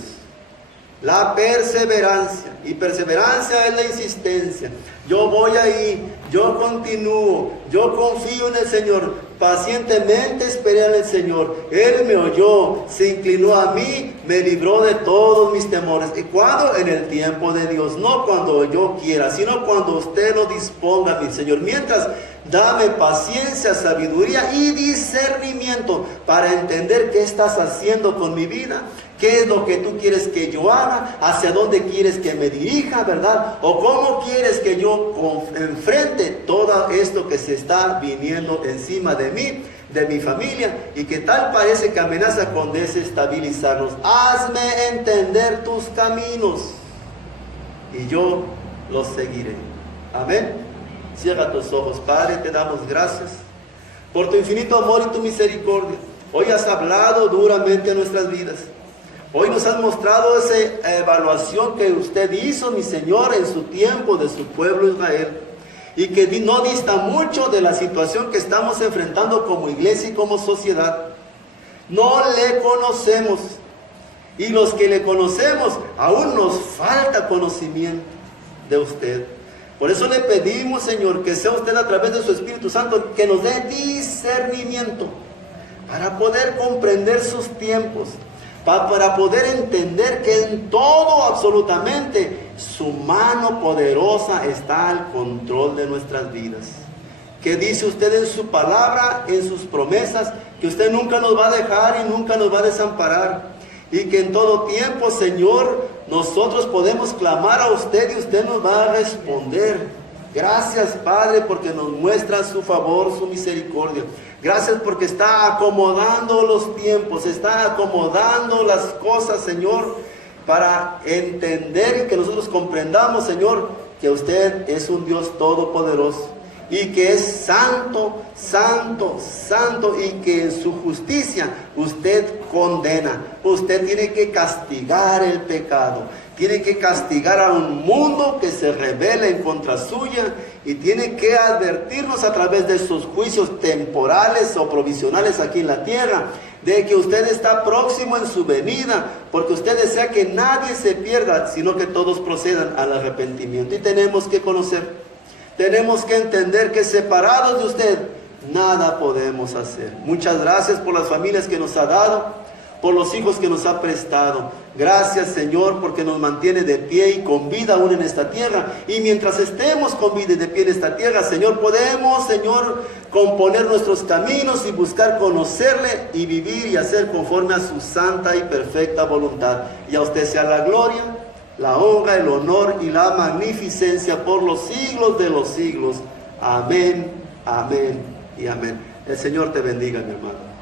La perseverancia, y perseverancia es la insistencia. Yo voy ahí, yo continúo, yo confío en el Señor, pacientemente esperé al Señor. Él me oyó, se inclinó a mí, me libró de todos mis temores. ¿Y cuándo? En el tiempo de Dios, no cuando yo quiera, sino cuando usted lo disponga, mi Señor. Mientras, dame paciencia, sabiduría y discernimiento para entender qué estás haciendo con mi vida. ¿Qué es lo que tú quieres que yo haga? ¿Hacia dónde quieres que me dirija, verdad? ¿O cómo quieres que yo enfrente todo esto que se está viniendo encima de mí, de mi familia, y que tal parece que amenaza con desestabilizarnos? Hazme entender tus caminos y yo los seguiré. Amén. Cierra tus ojos. Padre, te damos gracias por tu infinito amor y tu misericordia. Hoy has hablado duramente en nuestras vidas. Hoy nos has mostrado esa evaluación que usted hizo, mi Señor, en su tiempo de su pueblo Israel. y que no dista mucho de la situación que estamos enfrentando como iglesia y como sociedad. No le conocemos, y los que le conocemos aún nos falta conocimiento de usted. Por eso le pedimos, Señor, que sea usted a través de su Espíritu Santo que nos dé discernimiento para poder comprender sus tiempos, para poder entender que en todo absolutamente su mano poderosa está al control de nuestras vidas. Que dice usted en su palabra, en sus promesas, que usted nunca nos va a dejar y nunca nos va a desamparar. Y que en todo tiempo, Señor, nosotros podemos clamar a usted y usted nos va a responder. Gracias, Padre, porque nos muestra su favor, su misericordia. Gracias porque está acomodando los tiempos, está acomodando las cosas, Señor, para entender y que nosotros comprendamos, Señor, que usted es un Dios todopoderoso y que es santo, santo, santo, y que en su justicia usted condena. Usted tiene que castigar el pecado, tiene que castigar a un mundo que se rebela en contra suya, y tiene que advertirnos a través de sus juicios temporales o provisionales aquí en la tierra, de que usted está próximo en su venida, porque usted desea que nadie se pierda, sino que todos procedan al arrepentimiento. Y tenemos que conocer, tenemos que entender que separados de usted, nada podemos hacer. Muchas gracias por las familias que nos ha dado, por los hijos que nos ha prestado. Gracias, Señor, porque nos mantiene de pie y con vida aún en esta tierra. Y mientras estemos con vida y de pie en esta tierra, Señor, podemos, Señor, componer nuestros caminos y buscar conocerle y vivir y hacer conforme a su santa y perfecta voluntad. Y a usted sea la gloria, la honra, el honor y la magnificencia por los siglos de los siglos. Amén, amén y amén. El Señor te bendiga, mi hermano.